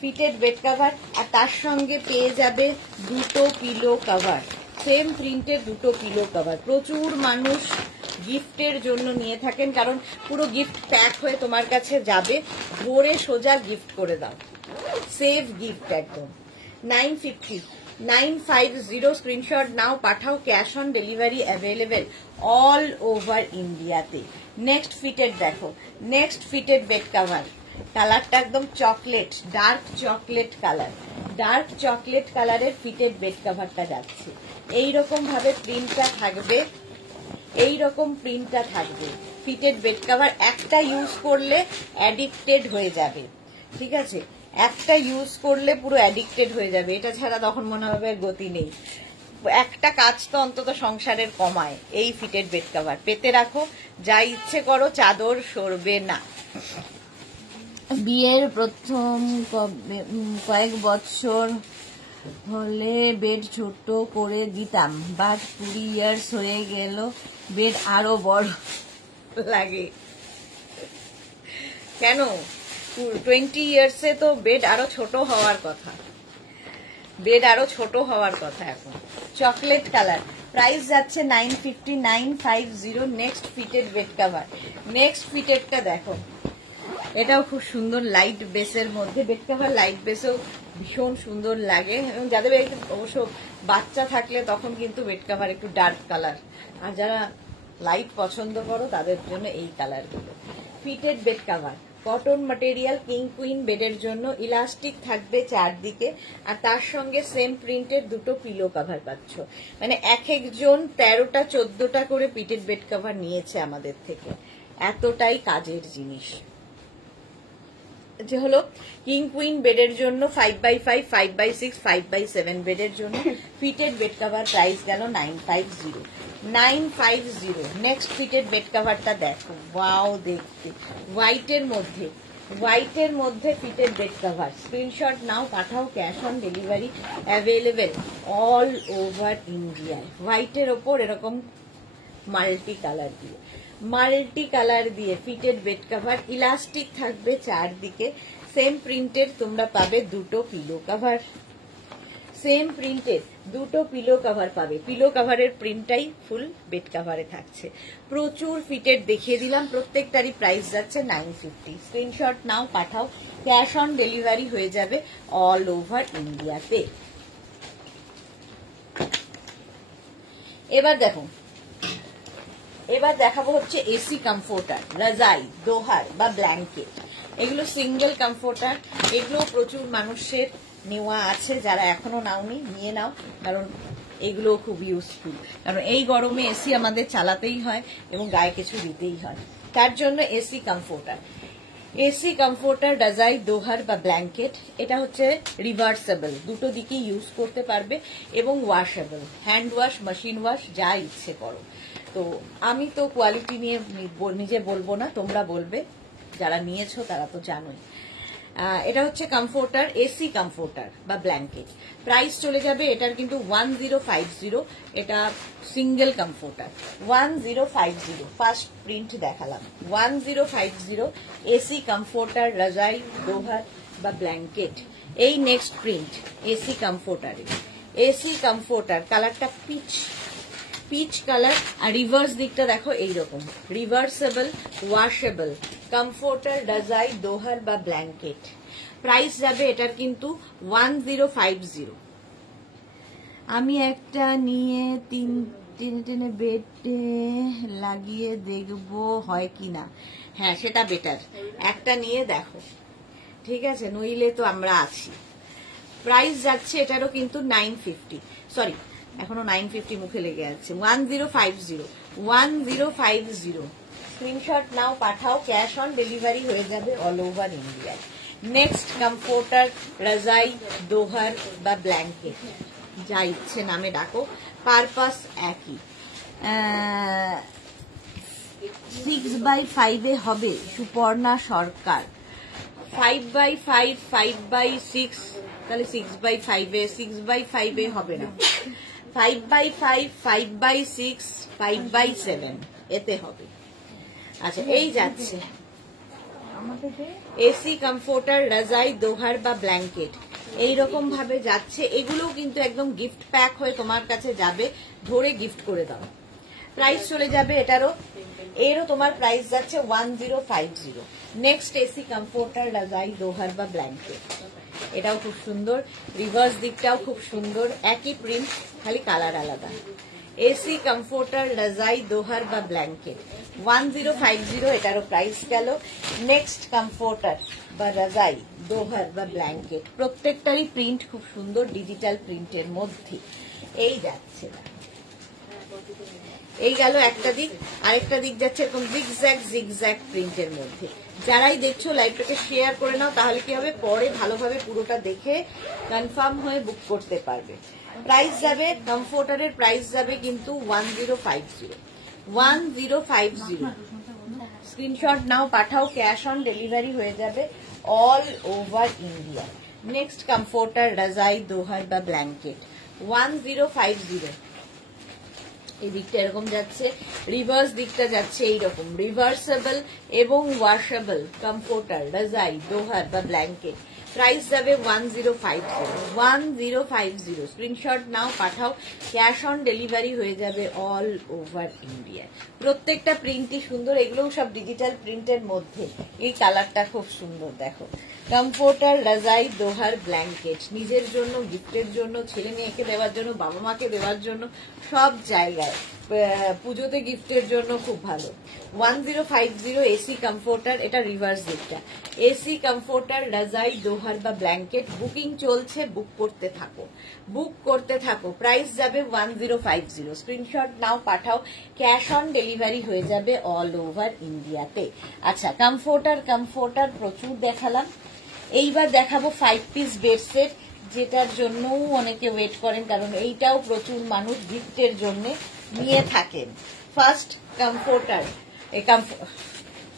ফিটেড বেড কভার আর তার সঙ্গে পেয়ে যাবে দুটো পিলো কভার, সেম প্রিন্টের দুটো পিলো কভার। প্রচুর মানুষ গিফটের জন্য নিয়ে থাকেন, কারণ পুরো গিফট প্যাক হয়ে তোমার কাছে যাবে, ভরে সোজা গিফট করে দাও। সেভ গিফট একদম। 950 স্ক্রিনশট নাও, পাঠাও, cash on delivery available all over ইন্ডিয়াতে। নেক্সট ফিটেড দেখো, নেক্সট ফিটেড বেড কভার, কালারটা একদম chocolate, dark chocolate colour, dark chocolate কালারের ফিটেড বেড কভারটা যাচ্ছে। এইরকম ভাবে প্রিন্টটা থাকবে, এইরকম প্রিন্টটা থাকবে। ফিটেড বেড কভার একটা ইউজ করলে অ্যাডিক্টেড হয়ে যাবে, ঠিক আছে? একটা ইউজ করলে পুরো অ্যাডিক্টেড হয়ে যাবে, এটা ছাড়া তখন মনে হবে গতি নেই। একটা কাজ তো অন্তত সংসারের কমায় এই ফিটেড বেড কভার। পেতে রাখো, যা ইচ্ছে করো, চাদর সরবে না। বিয়ের প্রথম কয়েক বছর হলে বেড ছোট করে দিতাম, বাট 20 ইয়ার্স হয়ে গেল, বেড আরো বড় লাগে। কেন 20 ইয়ার্সে তো বেড আরো ছোট হওয়ার কথা, বেড আরো ছোট হওয়ার কথা। এখন চকলেট কালার, প্রাইস যাচ্ছে 950 next fitted bed cover. Next ফিটেডটা দেখো, এটাও খুব সুন্দর, লাইট বেসের মধ্যে বেড কভার। লাইট বেসেও ভীষণ সুন্দর লাগে, এবং যাদের বাড়িতে অবশ্য বাচ্চা থাকলে তখন কিন্তু বেড কভার একটু ডার্ক কালার, আর যারা লাইট পছন্দ করো তাদের জন্য এই কালারগুলো। Fitted bed cover, cotton material, king queen বেডের জন্য, ইলাস্টিক থাকবে চারদিকে, আর তার সঙ্গে সেম প্রিন্টের দুটো পিলো কভার পাচ্ছ। মানে এক একজন 13টা 14টা করে ফিটেড বেড কভার নিয়েছে আমাদের থেকে, এতটাই কাজের জিনিস। যে হলো কিং কুইন বেডের জন্য 5x5, 5x6, 5x7 বেডের জন্য ফিটেড বেড কভার। প্রাইস গেল 950। নেক্সট ফিটেড বেড কভারটা দেখো, ওয়াও দেখতে, হোয়াইটের মধ্যে, হোয়াইটের মধ্যে ফিটেড বেড কভার। স্ক্রিনশট নাও, পাঠাও, cash on delivery available all over ইন্ডিয়ায়। হোয়াইটের ওপর এরকম মাল্টি কালার দিয়ে, মাল্টি কালার দিয়ে ফিটেড বেড কভার, ইলাস্টিক থাকবে চারদিকে, সেম প্রিন্টের তোমরা পাবে দুটো পিলো কভার, সেম প্রিন্টের দুটো পিলো কভার পাবে। পিলো কভারের প্রিন্টটাই ফুল বেড কভারে থাকছে। প্রচুর ফিটেড দেখিয়ে দিলাম, প্রত্যেকটারই প্রাইস যাচ্ছে 950। স্ক্রিনশট নাও, পাঠাও, ক্যাশ অন ডেলিভারি হয়ে যাবে অল ওভার ইন্ডিয়াতে। এবার দেখো, এবার দেখাবো হচ্ছে এসি কমফোর্টার, রাজাই, দোহার বা ব্ল্যাঙ্কেট। এগুলো সিঙ্গেল কমফোর্টার, এগুলো প্রচুর মানুষের নেওয়া আছে, যারা এখনো নাওনি নিয়ে নাও, কারণ এগুলো খুব ইউজফুল। কারণ এই গরমে এসি আমাদের চালাতেই হয় এবং গায়ে কিছু দিতেই হয়, তার জন্য এসি কমফোর্টার। এসি কমফোর্টার, রাজাই, দোহার বা ব্ল্যাঙ্কেট, এটা হচ্ছে রিভার্সেবল, দুটো দিকে ইউজ করতে পারবে এবং washable, hand wash, machine wash, যা ইচ্ছে করো। তো আমি তো কোয়ালিটি নিয়ে নিজে বলবো না, তোমরা বলবে, যারা নিয়েছো তারা তো জানোই। এটা হচ্ছে কমফোর্টার, এসি কমফোর্টার বা ব্ল্যাঙ্কেট। প্রাইস চলে যাবে এটার কিন্তু 1050। এটা সিঙ্গেল কমফোর্টার 1050। ফার্স্ট প্রিন্ট দেখালাম 1050 এসি কমফোর্টার, রাজাই, দোহার বা ব্ল্যাঙ্কেট। এই নেক্সট প্রিন্ট এসি কমফোর্টারে, এসি কমফোর্টার, কালারটা পিচ, পিচ কালার, আর রিভার্স দিকটা দেখো এইরকম, রিভার্সেবল, ওয়াশেবল কমফোর্টার, রাজাই, দোহার বা ব্ল্যাঙ্কেট। প্রাইস যাবে এটার কিন্তু 1050। আমি একটা নিয়ে 3 টেনে টেনে বেডে লাগিয়ে দেখবো হয় কিনা। হ্যাঁ, সেটা বেটার, একটা নিয়ে দেখো, ঠিক আছে, নইলে তো আমরা আছি। প্রাইস যাচ্ছে এটারও কিন্তু 950, সরি এখনো 950 মুখে লেগে আছে, 1050 স্ক্রিনশট নাও, পাঠাও, ক্যাশ অন ডেলিভারি হয়ে যাবে all over India. Next comforter, রাজাই, দোহার বা ব্ল্যাঙ্কেট, যা ইচ্ছে নামে ডাকো, পারপাস একই। 6x5 হবে সুপর্ণা সরকার। 5x5, 5x6, তাহলে 6x5 6x5 হবে না, 5x5, 5x6, 5x7 এতে হবে। আচ্ছা, এই যাচ্ছে এসি, কমফোর্টার, রাজাই, দোহার বা ব্ল্যাঙ্কেট, এইরকম ভাবে যাচ্ছে। এগুলোও কিন্তু একদম গিফট প্যাক হয়ে তোমার কাছে যাবে, ধরে গিফট করে দাও। প্রাইস চলে যাবে এটারও, এরও তোমার প্রাইস যাচ্ছে 1050। নেক্সট এসি, কমফোর্টার, রাজাই, দোহার বা ব্ল্যাঙ্কেট, এটাও খুব সুন্দর, রিভার্স দিকটাও খুব সুন্দর, একই প্রিন্ট, খালি কালার আলাদা। এসি, কমফোর্টার, রাজাই, দোহার বা ব্ল্যাঙ্কেট, 1050 এটারও প্রাইস গেল। নেক্সট কমফোর্টার বা রাজাই, দোহার বা ব্ল্যাঙ্কেট, প্রত্যেকটারই প্রিন্ট খুব সুন্দর, ডিজিটাল প্রিন্টের মধ্যে। এই যাচ্ছে, এই গেল একটা দিক। আরেকটা দিক যাচ্ছে এরকম জিগজ্যাগ প্রিন্টের মধ্যে। যারাই দেখছো লাইভটাকে শেয়ার করে নাও, তাহলে কি হবে, পরে ভালোভাবে পুরোটা দেখে কনফার্ম হয়ে বুক করতে পারবে। প্রাইস যাবে, কমফোর্টারের প্রাইস যাবে কিন্তু 1050। স্ক্রিনশট নাও, পাঠাও, ক্যাশ অন ডেলিভারি হয়ে যাবে all over India. Next comforter, রাজাই, দোহার বা ব্ল্যাঙ্কেট, 1050। এই দিকটা এরকম যাচ্ছে, রিভার্স দিকটা যাচ্ছে এইরকম, রিভার্সেবল এবং ওয়াশেবল কমফোর্টার, রাজাই, দোহার বা ব্ল্যাঙ্কেট, প্রাইস যাবে 1050। স্ক্রিনশট নাও, পাঠাও, ক্যাশ অন ডেলিভারি হয়ে যাবে অল ওভার ইন্ডিয়া। প্রত্যেকটা প্রিন্টই সুন্দর, এগুলোও সব ডিজিটাল প্রিন্টের মধ্যে। এই কালারটা খুব সুন্দর, দেখো, কমফোর্টার, রাজাই, দোহার, ব্ল্যাঙ্কেট, নিজের জন্য, গিফটের জন্য, ছেলে মেয়েকে দেওয়ার জন্য, বাবা মাকে দেওয়ার জন্য, সব জায়গায়, পুজোতে গিফটের জন্য খুব ভালো। 1050 এসি কমফোর্টার, এটা রিভার্স দিকটা, এসি কমফোর্টার, রাজাই, দোহার বা ব্ল্যাঙ্কেট, বুকিং চলছে, বুক করতে থাকো। প্রাইস যাবে 1050। স্ক্রিনশট নাও, পাঠাও, ক্যাশ অন ডেলিভারি হয়ে যাবে অল ওভার ইন্ডিয়াতে। আচ্ছা, কমফোর্টার প্রচুর দেখালাম, এইবার দেখাবো 5 পিস বেড সেট, যেটার জন্যও অনেকে ওয়েট করেন, কারণ এইটাও প্রচুর মানুষ গিফটের জন্য নিয়ে থাকেন। First comforter,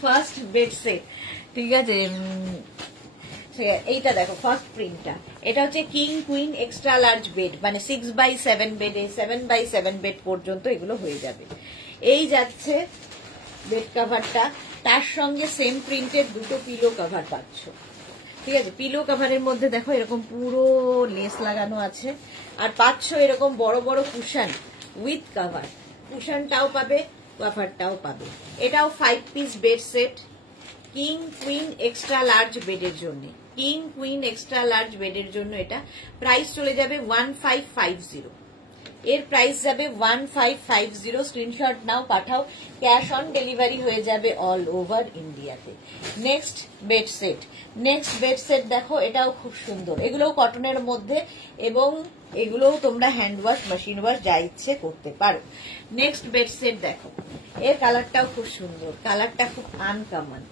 first bed set, ঠিক আছে, এইটা দেখো, ফার্স্ট প্রিন্টটা, এটা হচ্ছে king queen extra large bed, মানে 6x7 বেডে, 7x7 বেড পর্যন্ত এগুলো হয়ে যাবে। এই যাচ্ছে বেড কাভারটা, তার সঙ্গে সেম প্রিন্টের দুটো পিলো কাভার পাচ্ছ, ঠিক আছে। পিলো কাভারের মধ্যে দেখো এরকম পুরো লেস লাগানো আছে, আর পাচ্ছ এরকম বড় বড় কুশন উইথ কাভার, কুশনটাও পাবে, কাভারটাও পাবে। এটাও 5 piece bed set, king queen extra large বেডের জন্য, কিং কুইন এক্সট্রা লার্জ বেডের জন্য এটা প্রাইস চলে যাবে 1550। এর প্রাইস যাবে 1550। স্ক্রিনশট নাও, পাঠাও, ক্যাশ অন ডেলিভারি হয়ে যাবে অল ওভার ইন্ডিয়াতে। নেক্সট বেড সেট দেখো, এটাও খুব সুন্দর, এগুলোও কটনের মধ্যে, এবং এগুলোও তোমরা হ্যান্ড ওয়াশ, মেশিন ওয়াশ, যা ইচ্ছে করতে পারো। নেক্সট বেড সেট দেখো, এর কালারটাও খুব সুন্দর, কালারটা খুব আনকমন।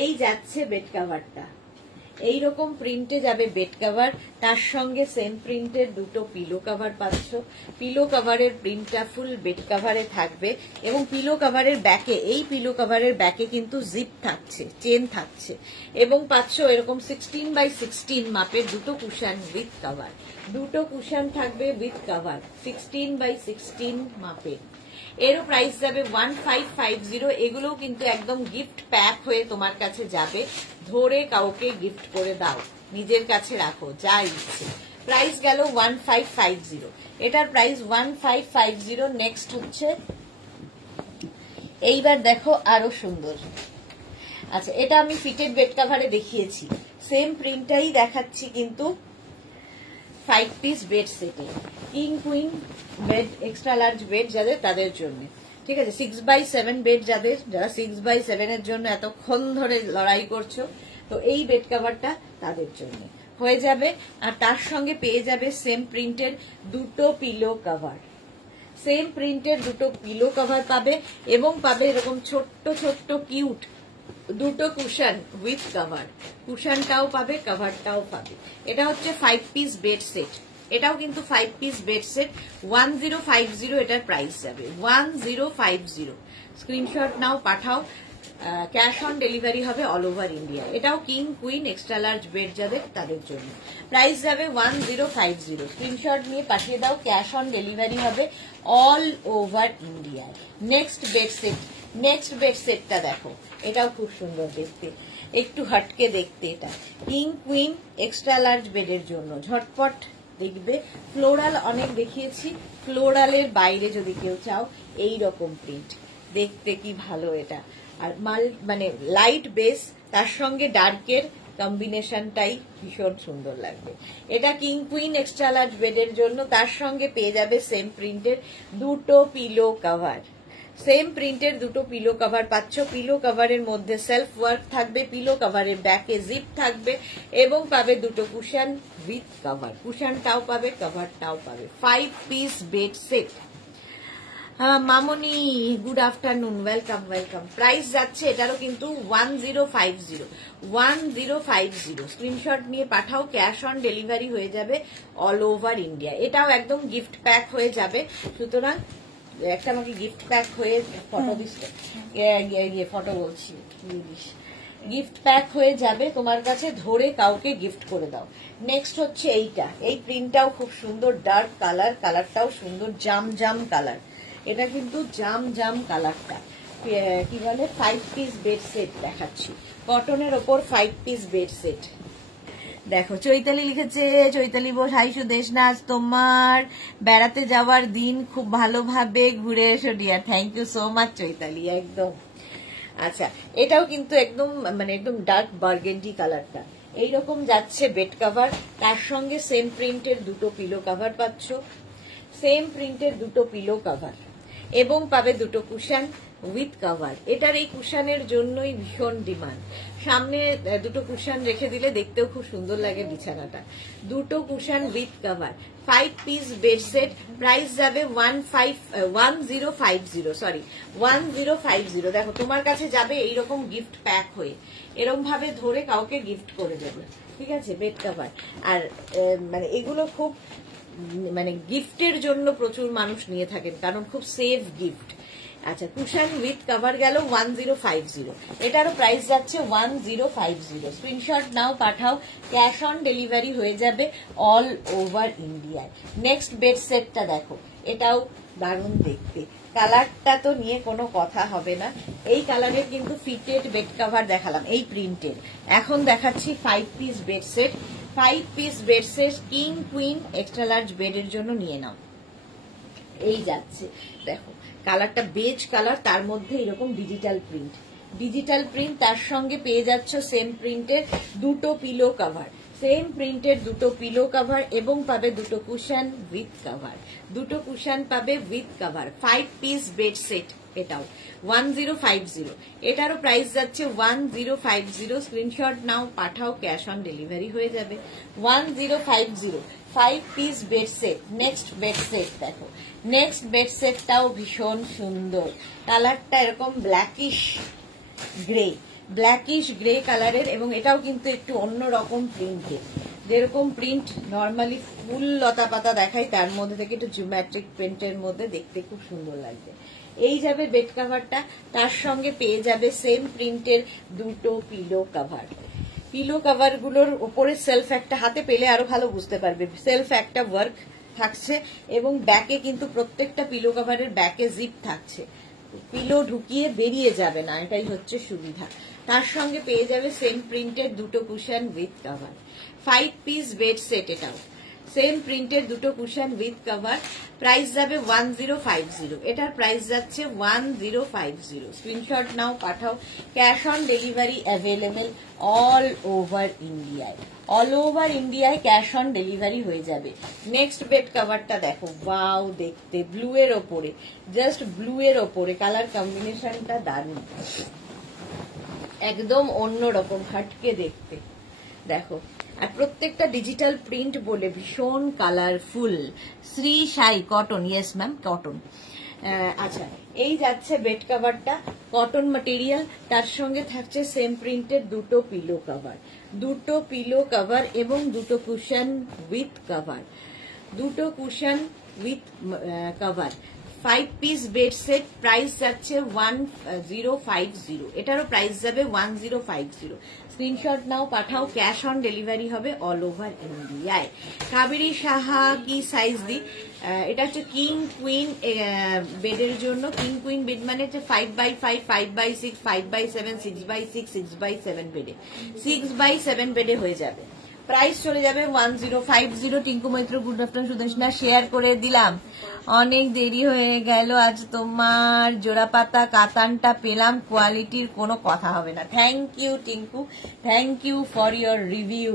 এই যাচ্ছে বেড কাভারটা, এইরকম প্রিন্টে যাবে বেড কাভার, তার সঙ্গে সেম প্রিন্টের দুটো পিলো কাভার পাচ্ছ। পিলো কাভারের প্রিন্টটা ফুল বেড কাভারে থাকবে, এবং পিলো কাভারের ব্যাকে, এই পিলো কাভারের ব্যাকে কিন্তু জিপ থাকছে, চেন থাকছে, এবং পাচ্ছ এরকম 16x16 মাপের দুটো কুশন উইথ কাভার, দুটো কুশন থাকবে উইথ কাভার, 16x16 মাপের। এরও প্রাইস যাবে 1550। এগুলোও কিন্তু একদম গিফট প্যাক হয়ে তোমার কাছে যাবে, ধরে কাউকে গিফট করে দাও, নিজের কাছে রাখো, যা ইচ্ছে। প্রাইস গেল 1550, এটার প্রাইস 1550। নেক্সট হচ্ছে, এইবার দেখো আরো সুন্দর। আচ্ছা, এটা আমি ফিটেড বেড কাভারে দেখিয়েছি, সেম প্রিন্টটাই দেখাচ্ছি, কিন্তু 5 পিস বেড সেটে, king queen bed, extra large bed যাদের তাদের জন্য, ঠিক আছে। 6x7 বেড যাদের, যারা 6x7 এর জন্য এতক্ষণ ধরে লড়াই করছো, তো এই বেড কভারটা তাদের জন্য হয়ে যাবে। আর তার সঙ্গে পেয়ে যাবে সেম প্রিন্টের দুটো পিলো কভার, সেম প্রিন্টের দুটো পিলো কভার পাবে, এবং পাবে এরকম ছোট্ট ছোট্ট কিউট দুটো কুশন উইথ কভার, কুশনটাও পাবে, কভারটাও পাবে। এটা হচ্ছে 5 পিস বেড সেট, এটাও কিন্তু 5 পিস বেড সেট। 1050 এটার প্রাইস যাবে, 1050। স্ক্রিনশট নাও, পাঠাও, ক্যাশ অন ডেলিভারি হবে অল ওভার ইন্ডিয়া। এটাও king queen extra large bed যাদের তাদের জন্য, প্রাইস যাবে 1050। স্ক্রিনশট নিয়ে পাঠিয়ে দাও, ক্যাশ অন ডেলিভারি হবে অল ওভার ইন্ডিয়ায়। Next bed set, next bed সেটটা দেখো, এটাও খুব সুন্দর দেখতে, একটু হটকে দেখতে। এটা কিং কুইন এক্সট্রা লার্জ বেডের জন্য, ঝটপট দেখবে। ফ্লোরাল অনেক দেখিয়েছি, ফ্লোরালের বাইরে যদি কেউ চাও এই রকম প্রিন্ট, দেখতে কি ভালো এটা। আর মানে লাইট বেস, তার সঙ্গে ডার্কের কম্বিনেশনটাই ভীষণ সুন্দর লাগবে। এটা কিং কুইন এক্সট্রা লার্জ বেডের জন্য, তার সঙ্গে পেয়ে যাবে সেম প্রিন্টের দুটো পিলো কভার, সেম প্রিন্টের দুটো পিলো কভার পাচ্ছ। পিলো কভারের মধ্যে সেলফ ওয়ার্ক থাকবে, পিলো কভারের ব্যাকে জিপ থাকবে, এবং পাবে দুটো কুশন উইথ কভার, কুশনটাও পাবে, কভারটাও পাবে। 5 piece bed set. Mamoni good afternoon, welcome welcome. Price যাচ্ছে এটারও কিন্তু 1050। স্ক্রিনশট নিয়ে পাঠাও, ক্যাশ অন ডেলিভারি হয়ে যাবে অল ওভার ইন্ডিয়া। এটাও একদম গিফট প্যাক হয়ে যাবে, সুতরাং একটা আমাকে গিফট প্যাক হয়ে ফটো দিস, ফটো বলছি, গিফট প্যাক হয়ে যাবে তোমার কাছে, ধরে কাউকে গিফট করে দাও। নেক্সট হচ্ছে এইটা, এই প্রিন্টটাও খুব সুন্দর, ডার্ক কালার, কালারটাও সুন্দর, জাম জাম কালার। এটা কিন্তু জাম জাম কালারটা, কি বলে 5 পিস বেড সেট দেখাচ্ছি, কটনের ওপর 5 পিস বেড সেট। দেখো চৈতালি লিখেছে, চৈতালি বোস, হাই সুদেশ নাচ, তোমার বেড়াতে যাওয়ার দিন খুব ভালোভাবে ঘুরে এসো dear. Thank you so much Chaitali, একদম। আচ্ছা, এটাও কিন্তু একদম মানে একদম ডার্ক বার্গেন্ডি কালারটা, এইরকম যাচ্ছে বেড কভার, তার সঙ্গে সেম প্রিন্টের দুটো পিলো কভার পাচ্ছ, সেম প্রিন্টের দুটো পিলো কভার, এবং পাবে দুটো কুশন উইথ কভার। এটার এই কুশনের জন্যই ভীষণ ডিমান্ড। সামনে দুটো কুশন রেখে দিলে দেখতেও খুব সুন্দর লাগে বিছানাটা। দুটো cushion with cover, 5 piece bed set, price যাবে 1050। দেখো তোমার কাছে যাবে এইরকম গিফট প্যাক হয়ে, এরকম ভাবে ধরে কাউকে গিফট করে দেবে, ঠিক আছে, বেড কভার। আর মানে এগুলো খুব মানে গিফটের জন্য প্রচুর মানুষ নিয়ে থাকেন, কারণ খুব সেফ গিফট। আচ্ছা, কুশন উইথ কভার গেল 1050, এটারও প্রাইস যাচ্ছে 1050। স্ক্রিনশট নাও, পাঠাও, ক্যাশ অন ডেলিভারি হয়ে যাবে অল ওভার ইন্ডিয়ায়। নেক্সট বেড সেটটা দেখো, এটাও দারুণ দেখতে, কালারটা তো নিয়ে কোনো কথা হবে না। এই কালারের কিন্তু ফিটেড বেড কভার দেখালাম এই প্রিন্টের, এখন দেখাচ্ছি 5 piece bed set. 5 piece bed set king queen extra large বেডের জন্য নিয়ে নাও। এই যাচ্ছে দেখো, কালারটা বেজ কালার, তার মধ্যে এরকম ডিজিটাল প্রিন্ট, ডিজিটাল প্রিন্ট, তার সঙ্গে পেয়ে যাচ্ছ সেম প্রিন্টের দুটো পিলো কভার, সেম প্রিন্টের দুটো পিলো কভার, এবং পাবে দুটো কুশন উইথ কভার, দুটো কুশন পাবে with cover. 5 piece bed set, এটাও 1050। এটারও প্রাইস যাচ্ছে 1050। স্ক্রিনশট নাও, পাঠাও, ক্যাশ অন ডেলিভারি হয়ে যাবে 1050। 5 piece bed set. Next bed set দেখো, নেক্সট বেড সেটটাও ভীষণ সুন্দর, কালারটা এরকম ব্ল্যাকিশ গ্রে, ব্ল্যাকিশ গ্রে কালারের, এবং এটাও কিন্তু একটু অন্যরকম প্রিন্টের, যেরকম প্রিন্ট নর্মালি ফুল লতা পাতা দেখায়, তার মধ্যে থেকে একটু জিওমেট্রিক প্রিন্টের মধ্যে দেখতে খুব সুন্দর লাগবে। এই যাবে বেড কভারটা, তার সঙ্গে পেয়ে যাবে সেম প্রিন্টের দুটো পিলো কভার। পিলো কভার গুলোর উপরে সেলফ একটা, হাতে পেলে আরো ভালো বুঝতে পারবে, সেলফ একটা ওয়ার্ক থাকছে, এবং ব্যাকে কিন্তু প্রত্যেকটা পিলো কভারের ব্যাকে জিপ থাকছে, পিলো ঢুকিয়ে বেরিয়ে যাবে না, এটাই হচ্ছে সুবিধা। তার সঙ্গে পেয়ে যাবে সেম প্রিন্টের দুটো cushion with cover. 5 piece bed set, এটাও সেম প্রিন্টের দুটো কুশন উইথ কভার, প্রাইস যাবে 1050। এটার প্রাইস যাচ্ছে 1050। স্ক্রিনশট নাও, পাঠাও। Cash on delivery available all over ইন্ডিয়ায়। অল ওভার ইন্ডিয়ায় ক্যাশ অন ডেলিভারি হয়ে যাবে। নেক্সট বেড কভারটা দেখো, ওয়াও দেখতে, ব্লু এর ওপরে, জাস্ট ব্লু এর ওপরে কালার কম্বিনেশনটা দারুণ, একদম অন্যরকম, হাটকে দেখতে দেখো। আর প্রত্যেকটা ডিজিটাল প্রিন্ট বলে ভীষণ কালারফুল। শ্রী সাই কটন, ইয়েস ম্যাম কটন। আচ্ছা, এই যাচ্ছে বেড কভারটা, কটন ম্যাটেরিয়াল, তার সঙ্গে থাকছে সেম প্রিন্টের দুটো পিলো কভার, দুটো পিলো কভার এবং দুটো কুশন উইথ কভার, দুটো cushion with cover. 5 piece bed set, price যাচ্ছে 1050। এটারও প্রাইস যাবে 1050। স্ক্রিনশট নাও, পাঠাও। ক্যাশ অন ডেলিভারি হবে অল ওভার ইন্ডিয়ায়। কাবেরী সাহা কি সাইজ দি? এটা হচ্ছে কিং কুইন বেডের জন্য। কিং কুইন বেড মানে হচ্ছে 5x5, 5x6, 5x7, 6x6, 6x7 বেডে, 6x7 বেডে হয়ে যাবে। প্রাইস চলে যাবে 1050। Tinku Maitra, good afternoon. Sudarshana, share করে দিলাম। অনেক দেরি হয়ে গেল আজ, তোমার জোড়া পাতা কাতানটা পেলাম, কোয়ালিটির কোনো কথা হবে না। Thank you Tinku, thank you for your review.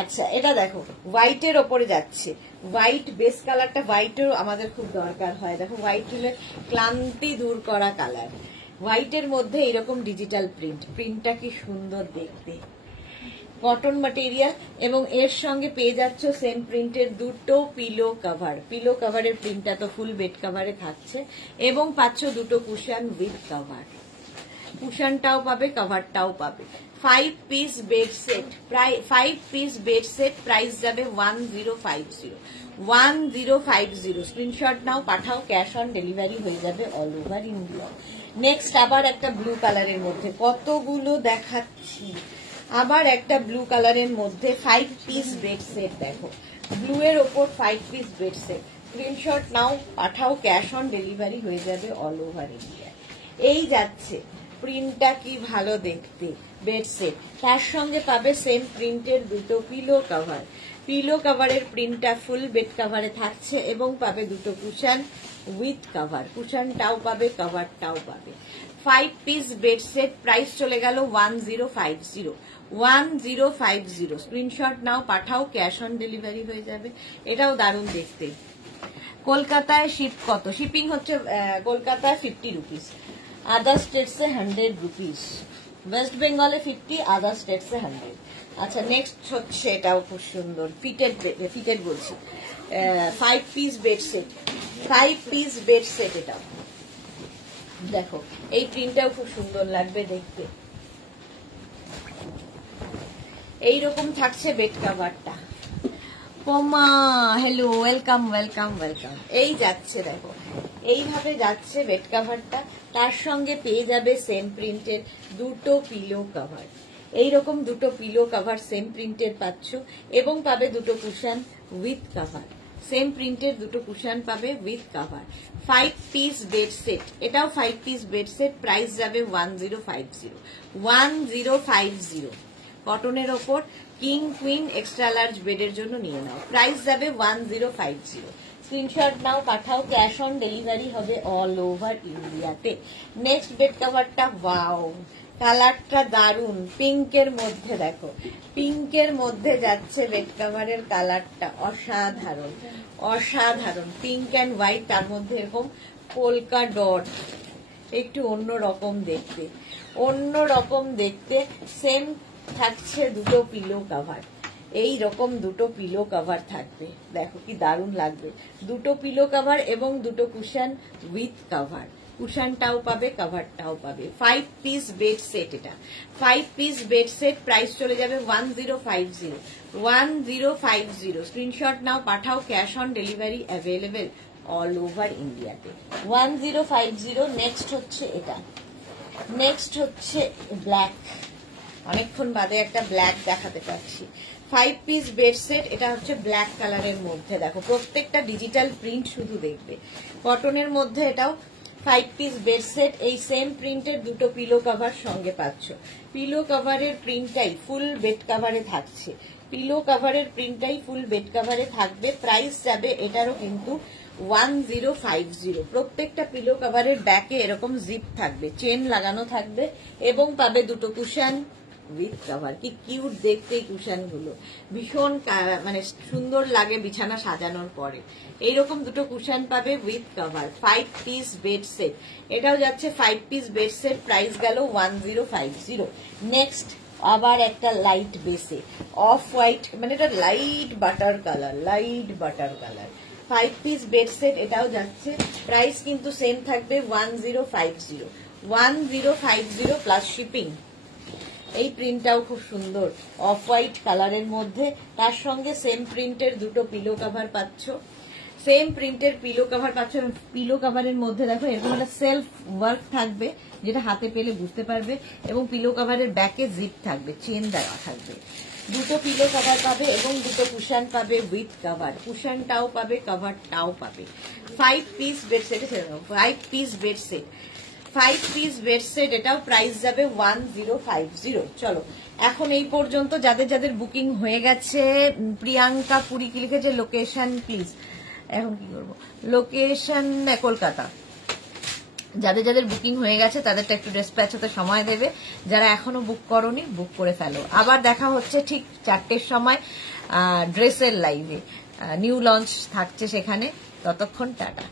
আচ্ছা, এটা দেখো হোয়াইটের ওপরে যাচ্ছে, হোয়াইট বেস কালারটা, হোয়াইটেরও আমাদের খুব দরকার হয়। দেখো হোয়াইট হলে ক্লান্তি দূর করা কালার, হোয়াইটের মধ্যে এরকম ডিজিটাল প্রিন্ট, প্রিন্টটা কি সুন্দর দেখতে। কটন ম্যাটেরিয়াল এবং এর সঙ্গে পেয়ে যাচ্ছ সেম প্রিন্টের দুটো পিলো কভার। পিলো কভারের প্রিন্টটা তো ফুল বেড কভারে থাকছে এবং পাচ্ছ দুটো কুশন উইথ কভার, কুশনটাও পাবে, কভারটাও পাবে। 5 পিস বেড সেট, প্রায় 5 পিস বেড সেট, প্রাইস যাবে 1050। 1050। স্ক্রিনশট নাও, পাঠাও। ক্যাশ অন ডেলিভারি হয়ে যাবে অল ওভার ইন্ডিয়া। নেক্সট আবার একটা ব্লু কালারের মধ্যে, কতগুলো দেখাচ্ছি। আবার একটা ব্লু কালারের মধ্যে 5 পিস বেড সেট দেখো, ব্লু এর ওপর 5 পিস বেড সেট। স্ক্রিনশট নাও, পাঠাও। ক্যাশ অন ডেলিভারি হয়ে যাবে অল ওভার ইন্ডিয়া। এই যাচ্ছে, প্রিন্টটা কি ভালো দেখতে, বেড সেট, তার সঙ্গে পাবে সেম প্রিন্টের দুটো পিলো কভার। পিলো কভারের প্রিন্টটা ফুল বেড কভারে থাকছে এবং পাবে দুটো কুশন উইথ কভার, কুশনটাও পাবে, কভারটাও পাবে। 5 পিস বেড সেট, প্রাইস চলে গেল 1050। 1050। স্ক্রিনশট নাও, পাঠাও। ক্যাশ অন ডেলিভারি হয়ে যাবে। এটাও দারুণ দেখতে। কলকাতায় শিপ কত? শিপিং হচ্ছে কলকাতায় 50 রুপিস, আদার স্টেটসে 100 রুপিস। ওয়েস্ট বেঙ্গলে 50, আদার স্টেটসে 100। আচ্ছা, নেক্সট হচ্ছে এটাও খুব সুন্দর, ফিটেড বলছি, 5 piece bed set, 5 piece bed set. এটাও দেখো, এই প্রিন্টটাও খুব সুন্দর লাগবে দেখতে। এইরকম থাকছে বেড কভারটা। পমা, হ্যালো, ওয়েলকাম ওয়েলকাম ওয়েলকাম। এই যাচ্ছে দেখো, এইভাবে যাচ্ছে বেড কভারটা, তার সঙ্গে পেয়ে যাবে সেম প্রিন্টের দুটো পিলো কভার। এইরকম দুটো পিলো কভার সেম প্রিন্টের পাচ্ছ এবং পাবে দুটো কুশন উইথ কভার, সেম প্রিন্টের দুটো কুশন পাবে with cover. 5 piece bed set, এটাও 5 পিস বেড সেট, প্রাইস যাবে 1050। 1050। কটনের ওপর কিং কুইন এক্সট্রা লার্জ বেডের জন্য নিয়ে নাও, প্রাইস যাবে 1050। স্ক্রিনশট নাও, পাঠাও। ক্যাশ অন ডেলিভারি হবে অল ওভার ইন্ডিয়াতে। নেক্সট বেড কভারটা, ওয়াও কালারটা দারুন, পিঙ্কের মধ্যে দেখো, পিঙ্কের মধ্যে যাচ্ছে বেড কভারের কালারটা, অসাধারণ অসাধারণ। পিঙ্ক অ্যান্ড হোয়াইট, তার মধ্যে এরকম পোলকা ডট, একটু অন্যরকম দেখতে, অন্যরকম দেখতে। সেম থাকছে দুটো পিলো কভার, এই রকম দুটো পিলো কভার থাকবে, দেখো কি দারুণ লাগবে। দুটো পিলো কভার এবং দুটো কুশন উইথ কভার, কুশনটাও পাবে, কভারটাও পাবে। 5 পিস বেড সেট, এটা 5 পিস বেড সেট, প্রাইস চলে যাবে 1050। 1050। স্ক্রিনশট নাও, পাঠাও। Cash on delivery available all over ইন্ডিয়াতে। 1050। নেক্সট হচ্ছে এটা, নেক্সট হচ্ছে ব্ল্যাক, অনেকক্ষণ বাদে একটা ব্ল্যাক দেখাতে পাচ্ছি। 5 পিস বেড সেট, এটা হচ্ছে ব্ল্যাক কালারের মধ্যে, দেখো প্রত্যেকটা ডিজিটাল প্রিন্ট শুধু দেখবে। কটনের মধ্যে এটাও 5 পিস বেড সেট, এই সেম প্রিন্টের দুটো পিলো কভার সঙ্গে পাচ্ছ। পিলো কভারের প্রিন্টটাই ফুল বেড কভারে থাকছে, পিলো কাভারের প্রিন্টটাই ফুল বেড কাভারে থাকবে। প্রাইস যাবে এটারও কিন্তু 1050। প্রত্যেকটা পিলো কাভারের ব্যাকে এরকম জিপ থাকবে, চেন লাগানো থাকবে এবং পাবে দুটো কুশন উইথ কাভার। কি কিউট দেখতে এই কুশন গুলো, ভীষণ মানে সুন্দর লাগে বিছানা সাজানোর পরে। এইরকম দুটো কুশন পাবে with cover. 5 piece bed set, এটাও যাচ্ছে 5 পিস বেড সেট। প্রাইস গেল 1050। নেক্সট আবার একটা লাইট বেসে অফ হোয়াইট, মানে এটা light butter colour, 5 piece bed set, এটাও যাচ্ছে। প্রাইস কিন্তু সেম থাকবে 1050 প্লাস শিপিং। এই প্রিন্টটাও খুব সুন্দর, অফ হোয়াইট কালারের মধ্যে, তার সঙ্গে সেম প্রিন্টের দুটো পিলো কাভার পাচ্ছ। পিলো কাভারের মধ্যে দেখো এরকম একটা সেলফ ওয়ার্ক থাকবে, যেটা হাতে পেলে বুঝতে পারবে, এবং পিলো কাভারের ব্যাকে জিপ থাকবে, চেন দেওয়া থাকবে। দুটো পিলো কাভার পাবে এবং দুটো কুশন পাবে উইথ কাভার। কুশনটাও পাবে, কাভারটাও পাবে। 5 piece bed set, 5 piece bed set, 5 piece bed set, এটাও প্রাইস যাবে 1050। চলো এখন এই পর্যন্ত যাদের যাদের বুকিং হয়ে গেছে, প্রিয়াঙ্কা পুরী কি লিখেছে, লোকেশন প্লিজ। এখন কি করবো, লোকেশন কলকাতা। যাদের যাদের বুকিং হয়ে গেছে তাদেরটা একটু ডিসপ্যাচ হতে সময় দেবে, যারা এখনো বুক করোনি বুক করে ফেলো। আবার দেখা হচ্ছে ঠিক 4টের সময় ড্রেসের লাইভে, নিউ লঞ্চ থাকছে সেখানে। ততক্ষণ টাটা।